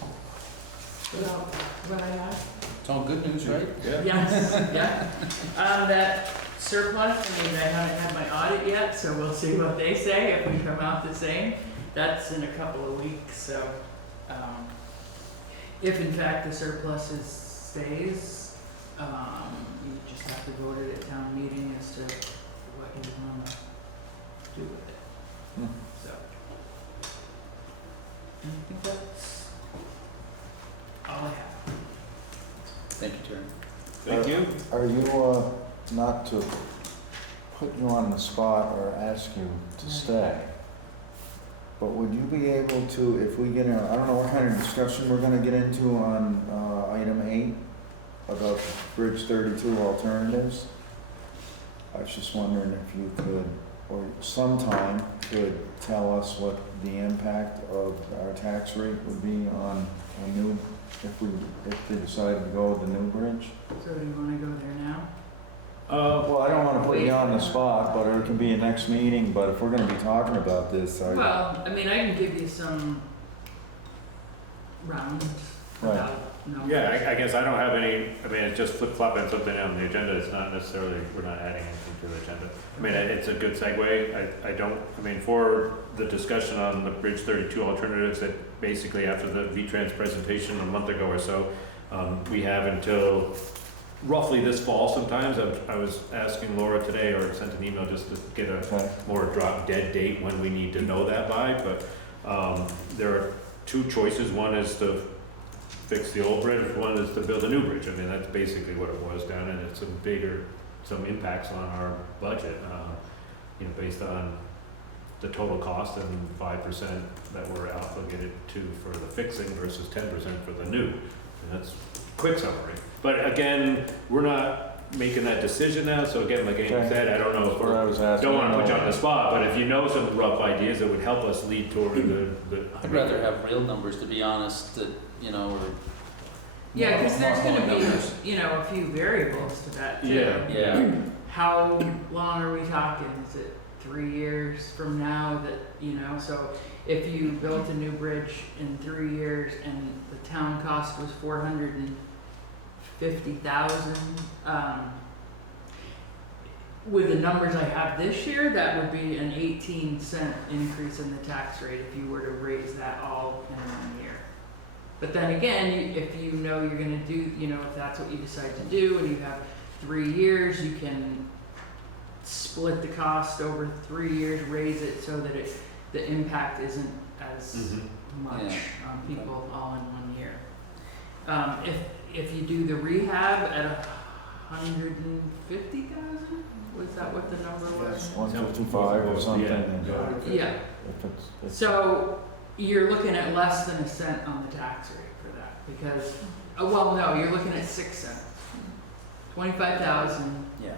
about what I have. It's all good news, right? Yeah. Yes, yeah. That surplus, I mean, I haven't had my audit yet, so we'll see what they say, if we come out the same. That's in a couple of weeks, so, if in fact the surplus stays, you just have to vote it at town meeting as to what you wanna do with it. Hmm. So. And I think that's all I have. Thank you, Terry. Thank you. Are you, not to put you on the spot or ask you to stay, but would you be able to, if we get in, I don't know what kind of discussion we're gonna get into on, item 8 about the Bridge 32 alternatives? I was just wondering if you could, or sometime could tell us what the impact of our tax rate would be on a new, if they decided to go with the new bridge? So do you wanna go there now? Well, I don't wanna put you on the spot, but it can be a next meeting, but if we're gonna be talking about this, Well, I mean, I can give you some round Right. about numbers. Yeah, I guess I don't have any, I mean, it's just flip-flopping something on the agenda, it's not necessarily, we're not adding anything to the agenda. I mean, it's a good segue, I don't, I mean, for the discussion on the Bridge 32 alternatives, that basically after the V-Trans presentation a month ago or so, we have until roughly this fall sometimes. I was asking Laura today, or sent an email just to get a Okay. more drop dead date when we need to know that by, but there are two choices. One is to fix the old bridge, one is to build a new bridge. I mean, that's basically what it was down, and it's some impacts on our budget, you know, based on the total cost and 5% that we're obligated to for the fixing versus 10% for the new. And that's a quick summary. But again, we're not making that decision now, so again, like Amy Okay. said, I don't know if That's what I was asking. don't want to put you on the spot, but if you know some rough ideas that would help us lead toward the. I'd rather have real numbers, to be honest, that, you know, or. Yeah, because there's more gonna be, numbers. you know, a few variables to that too. Yeah. Yeah, How long are we talking? Is it 3 years from now that, you know, so if you built a new bridge in 3 years and the town cost was 450,000, with the numbers I have this year, that would be an 18-cent increase in the tax rate if you were to raise that all in 1 year. But then again, if you know you're gonna do, you know, if that's what you decide to do and you have 3 years, you can split the cost over 3 years, raise it so that the impact isn't as much on people all in 1 year. If you do the rehab at 150,000, was that what the number was? 155 or something. Yeah. If it's- So you're looking at less than a cent on the tax rate for that because, well, no, you're looking at 6 cents. 25,000 yeah.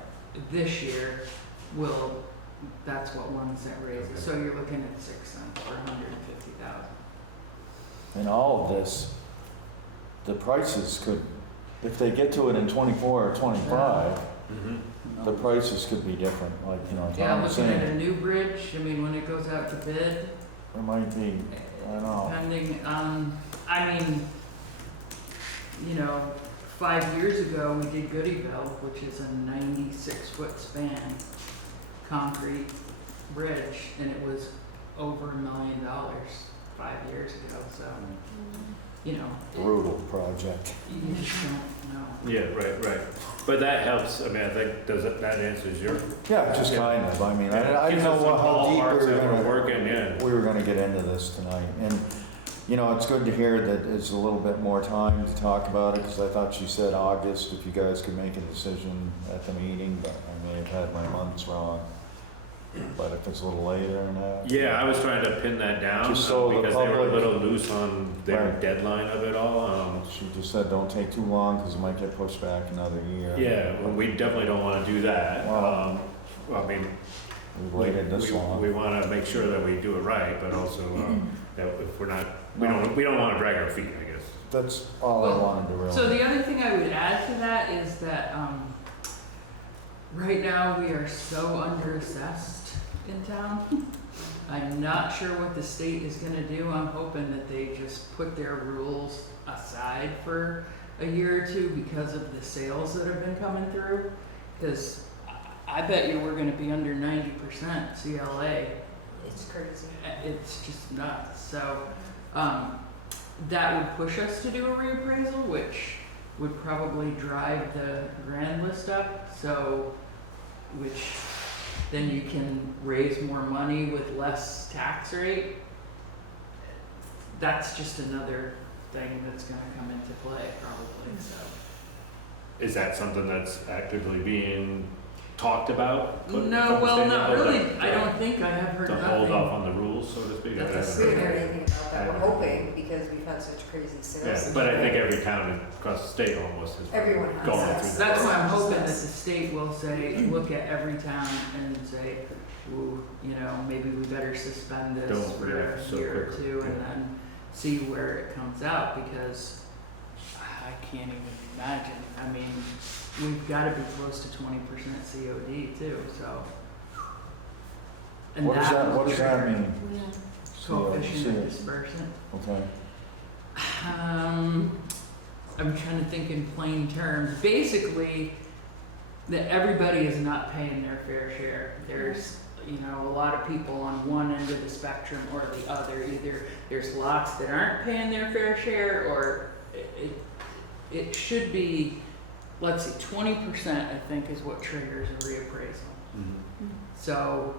this year that's what 1 cent raises. So you're looking at 6 cents for 150,000. In all of this, the prices could, if they get to it in 24 or 25, the prices could be different, like, you know, Yeah, Tom was looking at saying. a new bridge, I mean, when it goes out to bid, It might be, I don't know. depending on, I mean, you know, 5 years ago, we did Goodyville, which is a 96-foot span concrete bridge, and it was over $1 million 5 years ago, so, you know. Brutal project. You just don't know. Yeah, right. But that helps, I mean, I think, that answers your. Yeah, just kind of, I mean, I didn't know how deep we were Working, yeah. gonna get into this tonight. And, you know, it's good to hear that it's a little bit more time to talk about it, because I thought she said August, if you guys could make a decision at the meeting, but I may have had my months wrong. But if it's a little later than that. Yeah, I was trying to pin that down Just so the because they were a public- little loose on their Right. deadline of it all. She just said, don't take too long, because it might get pushed back another year. Yeah, well, we definitely don't want to do that. Wow. I mean, We've waited this long. We wanna make sure that we do it right, but also, that if we're not, we don't wanna drag our feet, I guess. That's all I Well, wanted to really. So the other thing I would add to that is that, right now we are so under-assessed in town. I'm not sure what the state is gonna do. I'm hoping that they just put their rules aside for a year or two because of the sales that have been coming through. Cause I bet you we're gonna be under 90% CLA. It's crazy. It's just nuts. So, that would push us to do a reappraisal, which would probably drive the grand list up. So, which then you can raise more money with less tax rate. That's just another thing that's gonna come into play probably, so. Is that something that's actively being talked about? No, well, not really. I don't think I have heard To nothing. hold off on the rules, so to speak? I That's haven't We haven't heard heard that. anything about that. We're hoping because we've had such crazy sales. Yeah, but I think every town across the state almost is Everyone has going that. through that. That's why I'm Just hoping that the us. state will say, look at every town and say, ooh, you know, maybe we better suspend this Don't for react a so year or quickly, two and yeah. then see where it comes out, because I can't even imagine. I mean, we've gotta be close to 20% COD too, so. And What does that, will what does that trigger mean? Coefficient of dispersion. Okay. I'm trying to think in plain terms. Basically, that everybody is not paying their fair share. There's, you know, a lot of people on one end of the spectrum or the other. Either there's lots that aren't paying their fair share, or it should be, let's see, 20% I think is what triggers a reappraisal. Mhm. So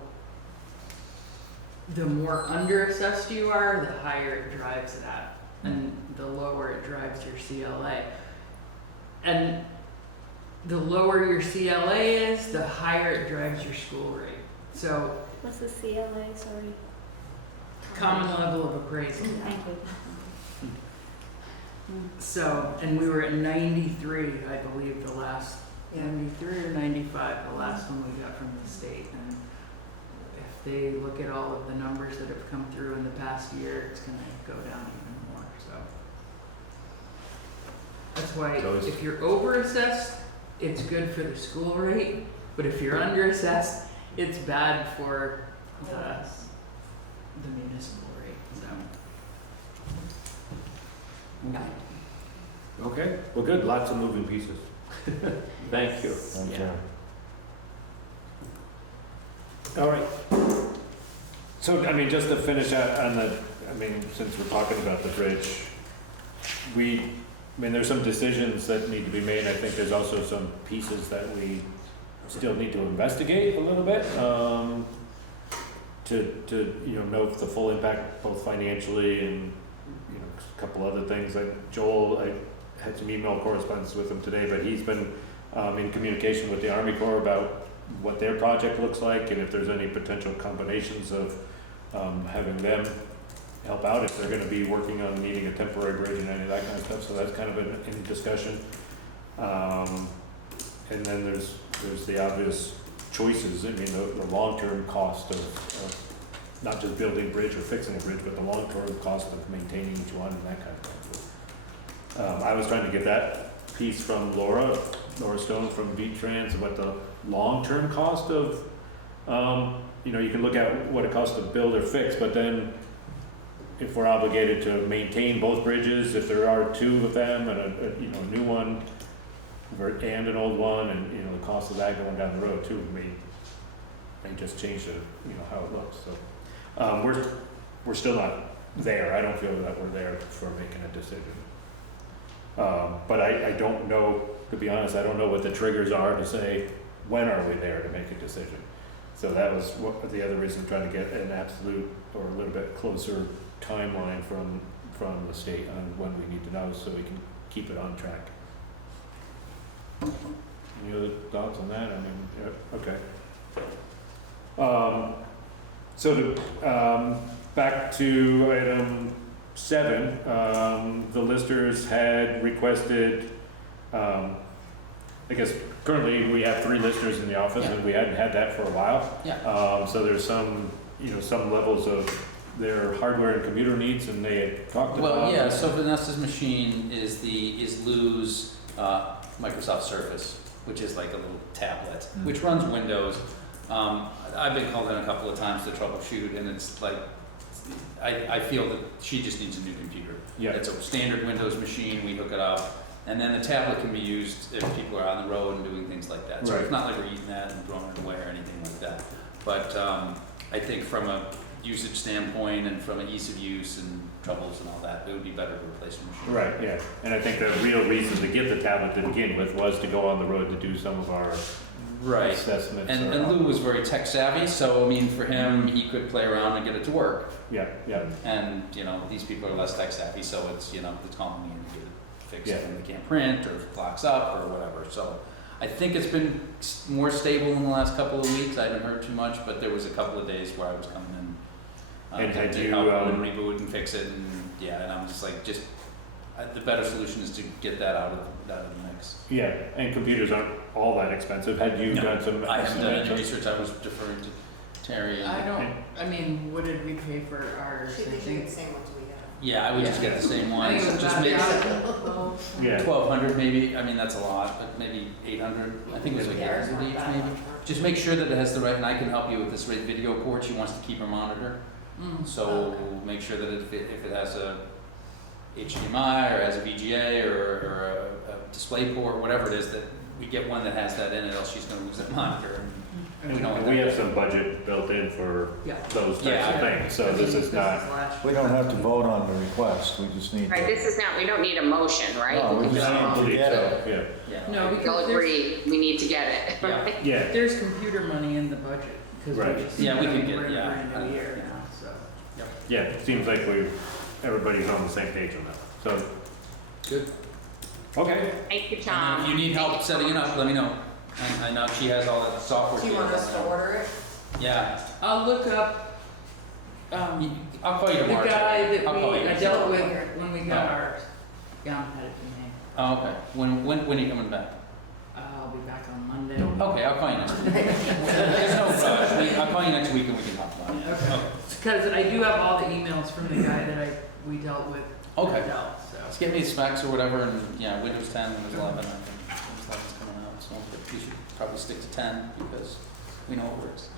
the more under-assessed you are, the higher it drives it at, and the lower it drives your CLA. And the lower your CLA is, the higher it drives your school rate. So What's the CLA, sorry? common level of appraisal. Thank you. So, and we were at 93, I believe, the last, Yeah. 93 or 95, the last one we got from the state. And if they look at all of the numbers that have come through in the past year, it's gonna go down even more, so. That's why So is- if you're over-assessed, it's good for the school rate, but if you're under-assessed, it's bad for the municipal rate, so. Okay, well, good, lots of moving pieces. Thank you. Thank Yeah. you. All right. So, I mean, just to finish out on the, I mean, since we're talking about the bridge, there's some decisions that need to be made. I think there's also some pieces that we still need to investigate a little bit, to, you know the full impact, both financially and, you know, a couple other things. Like Joel, I had some email correspondence with him today, but he's been, in communication with the Army Corps about what their project looks like and if there's any potential combinations of, having them help out if they're gonna be working on needing a temporary bridge and any of that kind of stuff, so that's kind of in discussion. And then there's the obvious choices, I mean, the long-term cost of not just building a bridge or fixing a bridge, but the long-term cost of maintaining each one and that kind of thing. I was trying to get that piece from Laura Stone from V-Trans, about the long-term cost of, you know, you can look at what it costs to build or fix, but then if we're obligated to maintain both bridges, if there are two of them and a new one and an old one, and, you know, the cost of that going down the road too may just change how it looks, so. We're still not there. I don't feel that we're there for making a decision. But I don't know, to be honest, I don't know what the triggers are to say, when are we there to make a decision? So that was the other reason, trying to get an absolute or a little bit closer timeline from the state on when we need to know, so we can keep it on track. Any other thoughts on that? I mean, yeah, okay. So back to item 7, the listers had requested, I guess, currently we have 3 listeners in the office, and we hadn't had that for a while. Yeah. So there's some, some levels of their hardware and computer needs, and they had talked about. Well, yeah, so Vanessa's machine is Lou's Microsoft Surface, which is like a little tablet, which runs Windows. I've been called in a couple of times to troubleshoot, and it's like, I feel that she just needs a new computer. Yeah. It's a standard Windows machine, we hook it up, and then the tablet can be used if people are on the road and doing things like that. So Right. it's not like we're eating that and throwing it away or anything like that. But I think from a usage standpoint and from an ease of use and troubles and all that, it would be better to replace the machine. Right, yeah. And I think the real reason to get the tablet to begin with was to go on the road to do some of our Right. assessments. And Lou was very tech savvy, so I mean, for him, he could play around and get it to work. Yeah, yeah. And, these people are less tech savvy, so it's, it's calling me and get it fixed Yeah. and they can't print or locks up or whatever. So I think it's been more stable in the last couple of weeks. I haven't heard too much, but there was a couple of days where I was coming in. And had to you, help and reboot and fix it, and and I'm just like, the better solution is to get that out of the mix. Yeah, and computers aren't all that expensive. Had you done some? I haven't done any research. I was deferring to Terry. What did we pay for ours? She I thinks you think get the same ones we have. Yeah, I would just get the same I ones. think it was Just about make Yeah. 1,200 maybe. I mean, that's a lot, but maybe 800. I think it was like Yeah, it's 800 not each bad. maybe. Just make sure that it has the right, and I can help you with this video port. She wants to keep her monitor. So make sure that if it has a HDMI or has a VGA or a display port, whatever it is, that we get one that has that in it, else she's going to lose that monitor. And we don't want And we that. have some budget built in for Yeah. those types Yeah. of things, so this is not. We don't have to vote on the request, we just need to. Right, this is not, we don't need a motion, right? No, we We just can I don't need to believe get so, it. yeah. Yeah. No, all because there's, agree, we need to get it. Yeah. Yeah, there's computer money in the budget. Because Right. we just Yeah, we can we're get- in yeah. a brand new year now, so. yeah, it seems like everybody's on the same page on that, so. Good. Okay. Thank you, And Tom. if you need help setting it up, let me know. I know she has all that software. Do you she want has us on to order it? there. Yeah. I'll look up, I'll call you the tomorrow. guy that I'll call you. I dealt with when we got Oh. our gown headed to me. Oh, okay. When are you coming back? I'll be back on Monday. Okay, I'll call you next week. There's no rush. I'll call you next week and we can talk about it. Okay. Because I do have all the emails from the guy that we dealt with. Okay. Adele, so. Just give me the specs or whatever, and Windows 10, Windows 11, I think Windows 11's coming out, so we should probably stick to 10 because we know it works.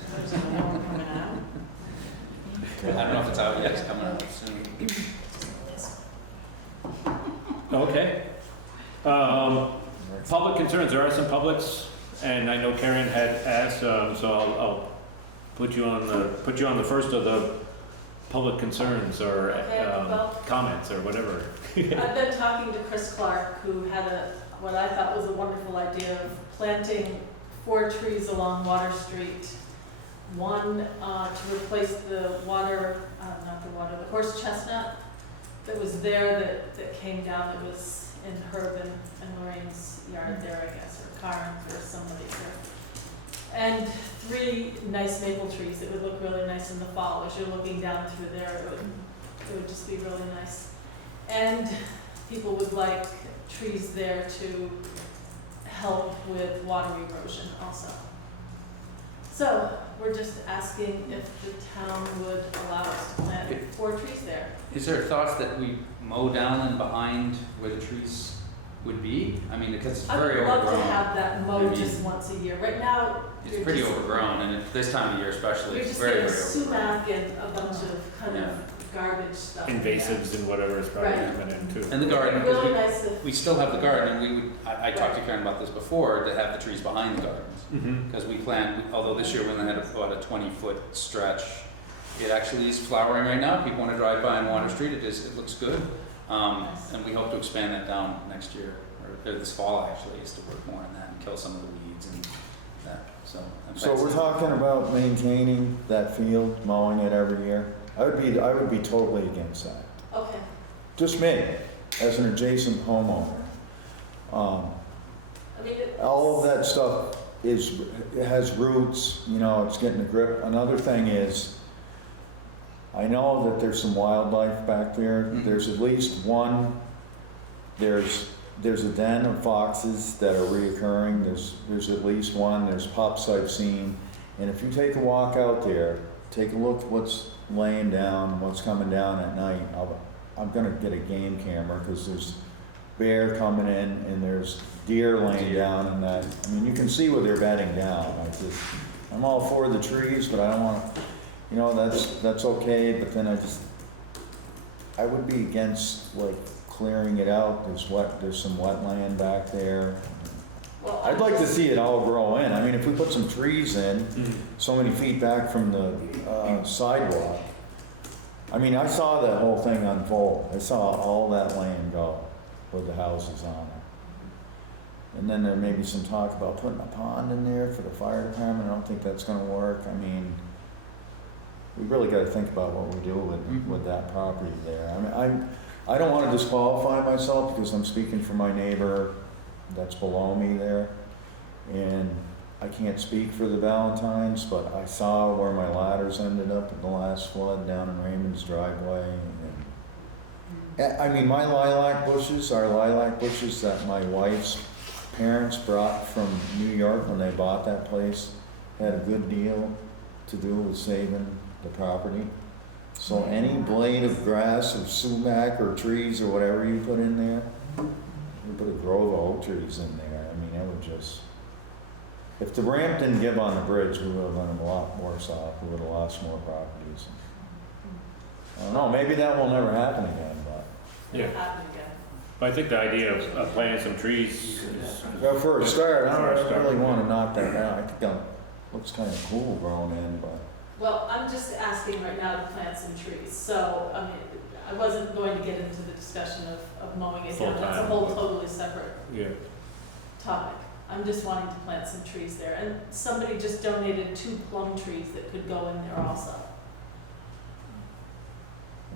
I don't know if it's out yet, it's coming out soon. Okay. Public concerns, there are some publics, and I know Karen had asked, so I'll put you on the first of the public concerns or Okay, well- comments or whatever. I've been talking to Chris Clark, who had what I thought was a wonderful idea of planting 4 trees along Water Street. One to replace the horse chestnut that was there that came down. It was in Herb and Lorraine's yard there, I guess, or Karen's or somebody's there. And 3 nice maple trees. It would look really nice in the fall as you're looking down through there. It would just be really nice. And people would like trees there to help with water erosion also. So we're just asking if the town would allow us to plant 4 trees there. Is there thoughts that we mow down and behind where the trees would be? I mean, because it's very I would love to overgrown. have that mowed just once a year. Right now, It's pretty overgrown, and at this time of year especially, you're it's just very, getting very overgrown. sumac and a bunch of kind Yeah. of garbage stuff. Invasives and whatever is probably Right. coming in too. And the garden, Really because nice if, we still have the garden, and we would, I talked to Karen about this before, to have the trees behind the gardens. Mm-hmm. Because we planned, although this year when they had about a 20-foot stretch, it actually is flowering right now. People want to drive by on Water Street, it looks good. And we hope to expand that down next year, or this fall actually, is to work more on that and kill some of the weeds and that, so. So we're talking about maintaining that field, mowing it every year? I would be totally against that. okay. Just me, as an adjacent homeowner. I mean, All of that stuff it has roots, it's getting a grip. Another thing is, I know that there's some wildlife back there. Mhm. There's at least one, there's there's a den of foxes that are reoccurring. There's at least one. There's pups I've seen. And if you take a walk out there, take a look at what's laying down, what's coming down at night. I'm gonna get a game camera because there's bear coming in and there's deer laying down and that. I mean, you can see where they're bedding down. I'm all for the trees, but I don't want, you know, that's okay. But then I would be against like clearing it out. There's some wetland back there. Well, I'd like to see it all grow in. I mean, if we put some trees in, so many feet back from the sidewalk. I mean, I saw that whole thing unfold. I saw all that land go with the houses on it. And then there may be some talk about putting a pond in there for the fire department. I don't think that's gonna work. I mean, we really gotta think about what we do with that property there. I mean, I don't wanna disqualify myself because I'm speaking for my neighbor that's below me there. And I can't speak for the Valentines, but I saw where my ladders ended up in the last flood down in Raymond's driveway. And, I mean, my lilac bushes are lilac bushes that my wife's parents brought from New York when they bought that place. Had a good deal to do with saving the property. So any blade of grass or sumac or trees or whatever you put in there, you put a grove of oak trees in there. I mean, that would just, if the ramp didn't give on the bridge, we would have done a lot worse off. We would have lost more properties. I don't know, maybe that will never happen again, but. Yeah. Happen again. But I think the idea of planting some trees is. Well, for a start, I For a don't start. really want to knock that down. I think that looks kind of cool growing in, but. Well, I'm just asking right now to plant some trees, so, I mean, I wasn't going to get into the discussion of mowing it down, that's a Full-time. whole totally separate Yeah. topic. I'm just wanting to plant some trees there, and somebody just donated 2 plum trees that could go in there also.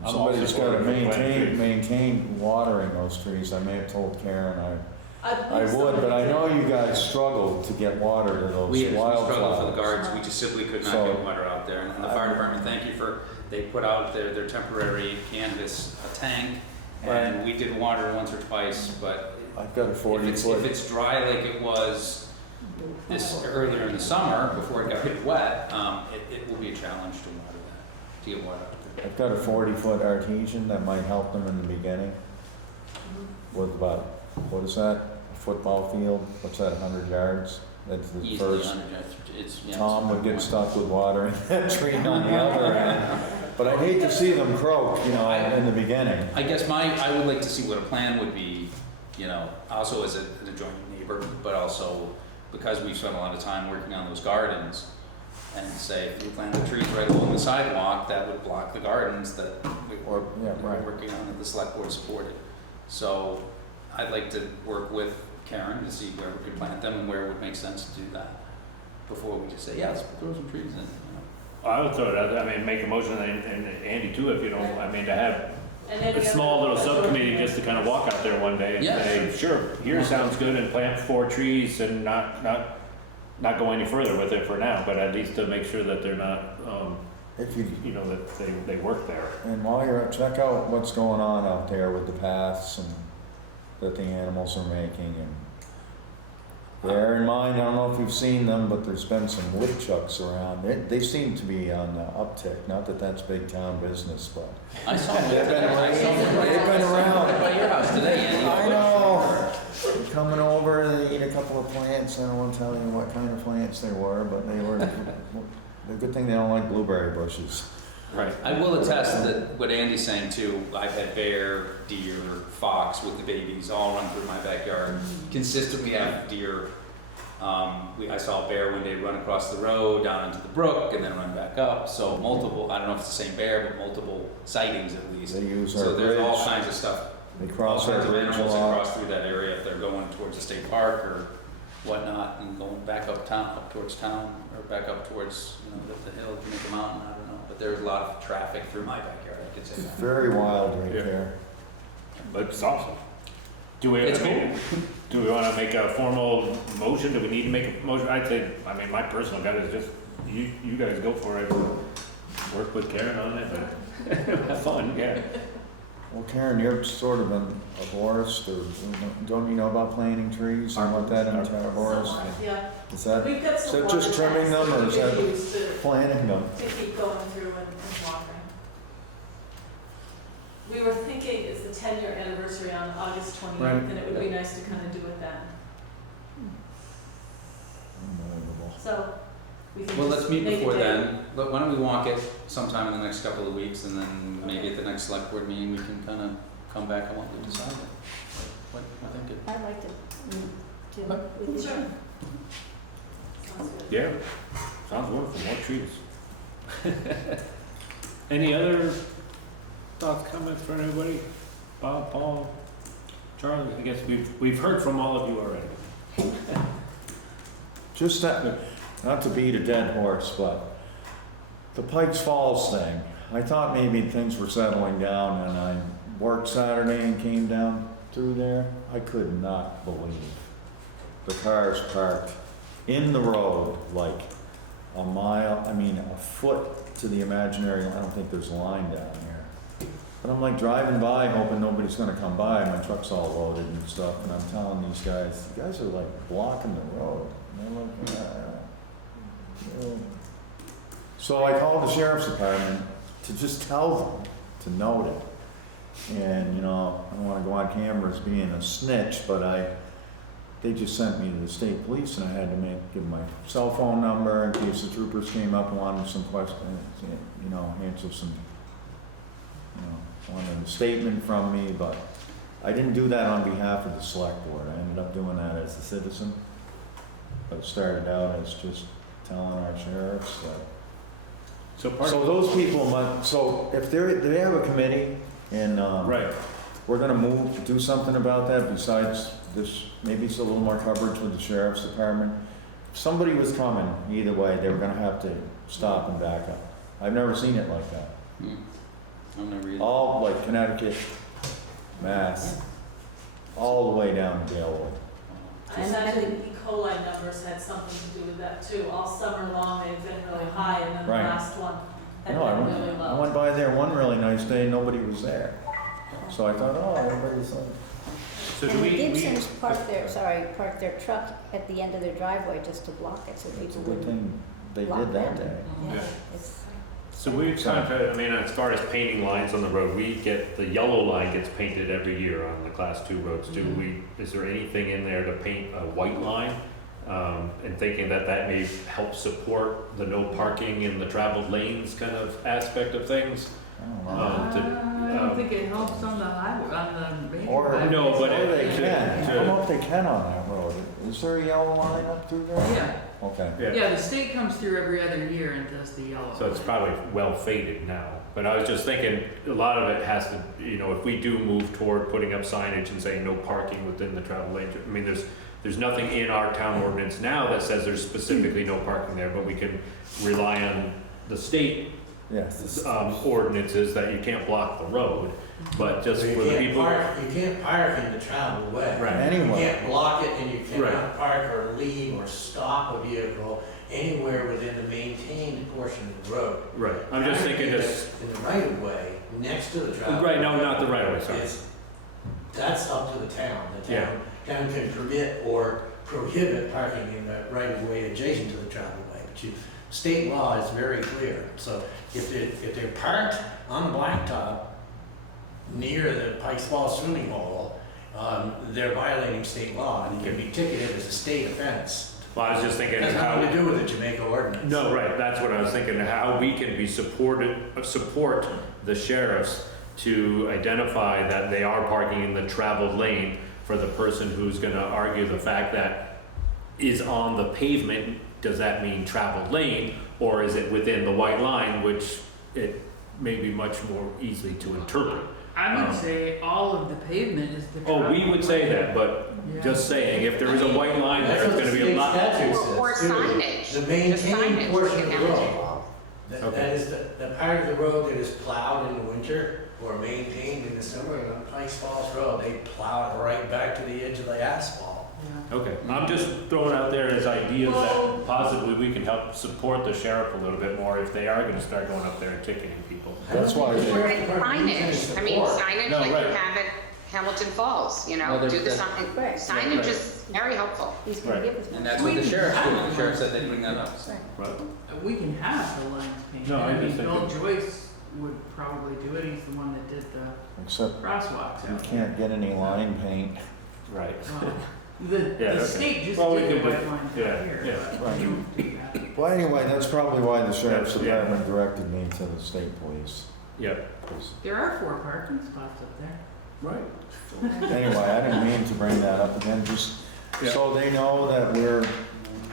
I'm Somebody's also got to for planting trees. maintain watering those trees. I may have told Karen I believe would, but I somebody know did. you guys struggled to get water to those We struggled for the wildflowers. gardens, we just simply could not So- get water out there. And the fire department, thank you for, they put out their temporary canvas tank, and we did water once or twice, but I've got a if 40 it's, foot. if it's dry like it was this earlier in the summer, before it got really wet, it will be a challenge to water that, to get water out there. I've got a 40-foot artesian that might help them in the beginning. With about, what is that? A football field? What's that, 100 yards? That's the Easily first. under, it's, yeah. Tom would get stuck with water in that tree on the other end. But I'd hate to see them croak, you know, in the beginning. I guess I would like to see what a plan would be, you know, also as an adjoining neighbor, but also because we've spent a lot of time working on those gardens, and say, if you plant the trees right along the sidewalk, that would block the gardens that we're working on, that the select board supported. So I'd like to work with Karen to see where we could plant them and where it would make sense to do that, before we just say, yeah, let's throw some trees in, you know. I would throw it out there. I mean, make a motion, and Andy too, if you don't, I mean, to have And any a small other- little subcommittee just to kind of walk out there one day and Yeah. say, sure, here sounds good, and plant 4 trees and not go any further with it for now, but at least to make sure that they're not, If you, you know, that they work there. and while you're at, check out what's going on out there with the paths and that the animals are making. And bear in mind, I don't know if you've seen them, but there's been some woodchucks around. They seem to be on the uptick. Not that that's big town business, but I saw them. They've been around. They've been around. Right by your house today, Andy. I know. They're coming over and they eat a couple of plants. I don't want to tell you what kind of plants they were, but they were. The good thing they don't like blueberry bushes. Right. I will attest that what Andy's saying too, I've had bear, deer, fox with the babies all run through my backyard. Consistently have deer. I saw a bear one day run across the road down into the brook and then run back up. So multiple, I don't know if it's the same bear, but multiple sightings at least. They use our So there's all bridge. kinds of stuff. They All cross our kinds of bridge a animals that lot. cross through that area if they're going towards the state park or whatnot, and going back up towards town, or back up towards, you know, the hill, Jamaica Mountain, I don't know. But there's a lot of traffic through my backyard, I could say It's that. very wild right Yeah. there. But it's awesome. Do we, It's do we want to make a formal motion? Do we need to make a motion? I'd say, I mean, my personal gut is just, you guys go for it. Work with Karen on it, but have fun, yeah. Well, Karen, you're sort of an arborist, or don't you know about planting trees and what that entails, arborist? Somewhat, yeah. Is that, We've got is some that just water trimming tanks them, or is that we that use to planting them? keep going through and watering. We were thinking it's the 10-year anniversary on August 28th, Right. and it would be nice to kind of do it then. Unbelievable. So we can Well, just let's meet make a before date. then. But why don't we walk it sometime in the next couple of weeks, and then maybe at the next select board meeting, we can kind of come back on what we decided. What I think it. I'd like to meet with you. Sure. Sounds good. Yeah, sounds wonderful, more trees. Any other thoughts, comments from anybody? Bob, Paul, Charlie, I guess we've heard from all of you already. Just that, not to beat a dead horse, but the Pikes Falls thing, I thought maybe things were settling down, and I worked Saturday and came down through there. I could not believe the cars parked in the road like a mile, a foot to the imaginary, I don't think there's a line down here. But I'm like driving by hoping nobody's gonna come by, my truck's all loaded and stuff, and I'm telling these guys, you guys are like blocking the road. And they're like, yeah. So I called the sheriff's department to just tell them to note it. And, I don't wanna go on camera as being a snitch, but they just sent me to the state police, and I had to give my cell phone number in case the troopers came up and wanted some questions, answer some, wanted a statement from me, but I didn't do that on behalf of the select board. I ended up doing that as a citizen. But it started out as just telling our sheriffs that. So those people so if they have a committee, and Right. we're gonna move to do something about that besides this, maybe it's a little more coverage with the sheriff's department. If somebody was coming, either way, they were gonna have to stop and back up. I've never seen it like that. I'm never either. All like Connecticut, Mass, all the way down to Galewood. I imagine E. coli numbers had something to do with that too. All summer long, they've been really high, and then the Right. last one had No, been really I low. went by there one really nice day, nobody was there. So I thought, oh, everybody's like, So do And the we, Gibsons park their truck at the end of their driveway just to block it, so it's a people good wouldn't thing they block did that them. day. Yeah, Yeah. it's, so we contract, as far as painting lines on the road, the yellow line gets painted every year on the class 2 roads. Is there anything in there to paint a white line? And thinking that may help support the no parking in the traveled lanes kind of aspect of things? I don't know. I don't think it helps on the highway, on the main Or, highway. No, but or they to- can, I to- don't know if they can on that road. Is there a yellow line up through there? Yeah, Okay. yeah, the state comes through every other year and does the yellow. So it's probably well faded now. But I was just thinking, a lot of it has to, if we do move toward putting up signage and saying no parking within the travel lane, there's nothing in our town ordinance now that says there's specifically no parking there, but we can rely on the state Yes. ordinances that you can't block the road, but just You for the can't people. you can't park in the travel way. Right. You Anyway, can't block it, and you Right. cannot park or leave or stop a vehicle anywhere within the maintained portion of the road. Right, I'm just thinking this, In the right of way, next to the travel. right, no, not the right of way, sorry. That's up to the town. The Yeah. town can permit or prohibit parking in the right of way adjacent to the travel way. But state law is very clear. So if they're parked on the blacktop near the Pikes Falls swimming hole, they're violating state law, and it can be ticketed as a state offense. Well, I was just thinking It has how. nothing to do with the Jamaica ordinance. No, right, that's what I was thinking, how we can support the sheriffs to identify that they are parking in the traveled lane for the person who's gonna argue the fact that is on the pavement, does that mean traveled lane, or is it within the white line, which it may be much more easily to interpret. I would say all of the pavement is the. Oh, we would say that, but Yeah. just saying, if there is a white line there, it's gonna be a lot. That's what the state statute Or says, too. signage. The The maintained signage portion we of the can have road. too. That Okay. is the part of the road that is plowed in the winter or maintained in the summer. And on Pikes Falls Road, they plow it right back to the edge of the asphalt. Yeah. Okay, I'm just throwing out there as ideas Well- that possibly we can help support the sheriff a little bit more if they are gonna start going up there and ticketing people. That's why, Or signage, I mean, signage No, like right. you have at Hamilton Falls, you know, Well, do the there's- sign, Right. signage Right. is very helpful. He's gonna Right. give us And one. that's what the sheriff's doing, the sheriff said they'd bring that up. Right. We can have the lines painted. No, I I mean, just think Bill it- Joyce would probably do it, he's the one that did the except crosswalks you out there. can't get any line paint. Right. Well, The Yeah, okay. state just Well, we did the could white do- lines yeah, out here, yeah. but Right. we don't do that. Well, anyway, that's probably why the sheriff's Yeah. department directed me to the state police. Yeah. 'Cause- There are 4 parking spots up there. Right. Anyway, I didn't mean to bring that up again, just Yeah. so they know that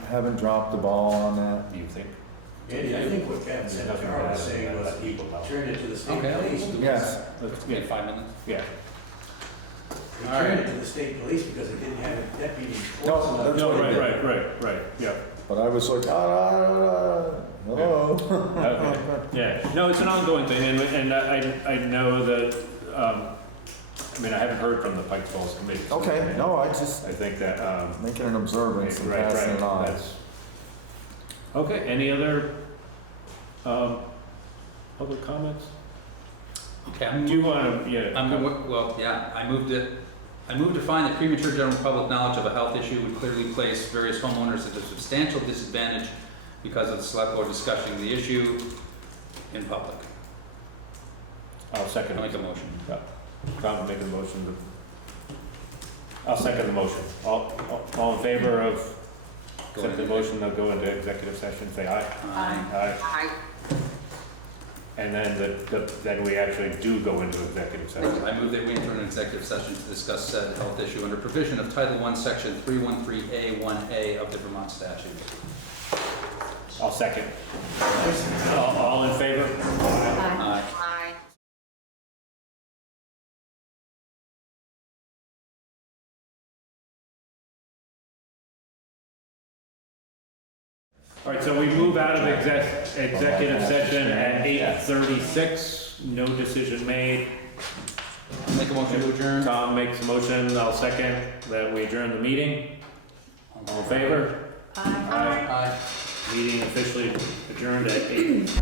haven't dropped the ball on that. Do you think? Andy, I think what Ken said, Nothing Carl was bad saying about was that he people help. turned it to the state Okay. police. Yes, Let's Give get, 5 minutes. yeah. He All turned right. it to the state police because they didn't have a deputy. No, enforcement. that's No, what he right, did. right, yeah. But I was like, hello. Okay, yeah, no, it's an ongoing thing, and I know that, I mean, I haven't heard from the Pike Falls Committee. so Okay, no, I just I think that, making an observance and right, passing it on. that's. Okay, any other, public comments? Okay, Do you wanna, yeah? I'm gonna, well, yeah, I moved to find that premature general public knowledge of a health issue would clearly place various homeowners at a substantial disadvantage because of the select board discussing the issue in public. I'll second I'll it. make a motion. Tom make a motion I'll second the motion. All in favor of accept the motion to go into executive session, say aye. Aye. I, And then then we actually do go into executive session. I move that we enter an executive session to discuss said health issue under provision of Title I, Section 313A1A of the Vermont statute. I'll second. All in favor? Aye. Aye. I. All right, so we move out of executive session at 8:36. No decision made. Make a motion to adjourn. Tom makes a motion, I'll second that we adjourn the meeting. All in favor? Aye. Aye. Meeting officially adjourned at 8.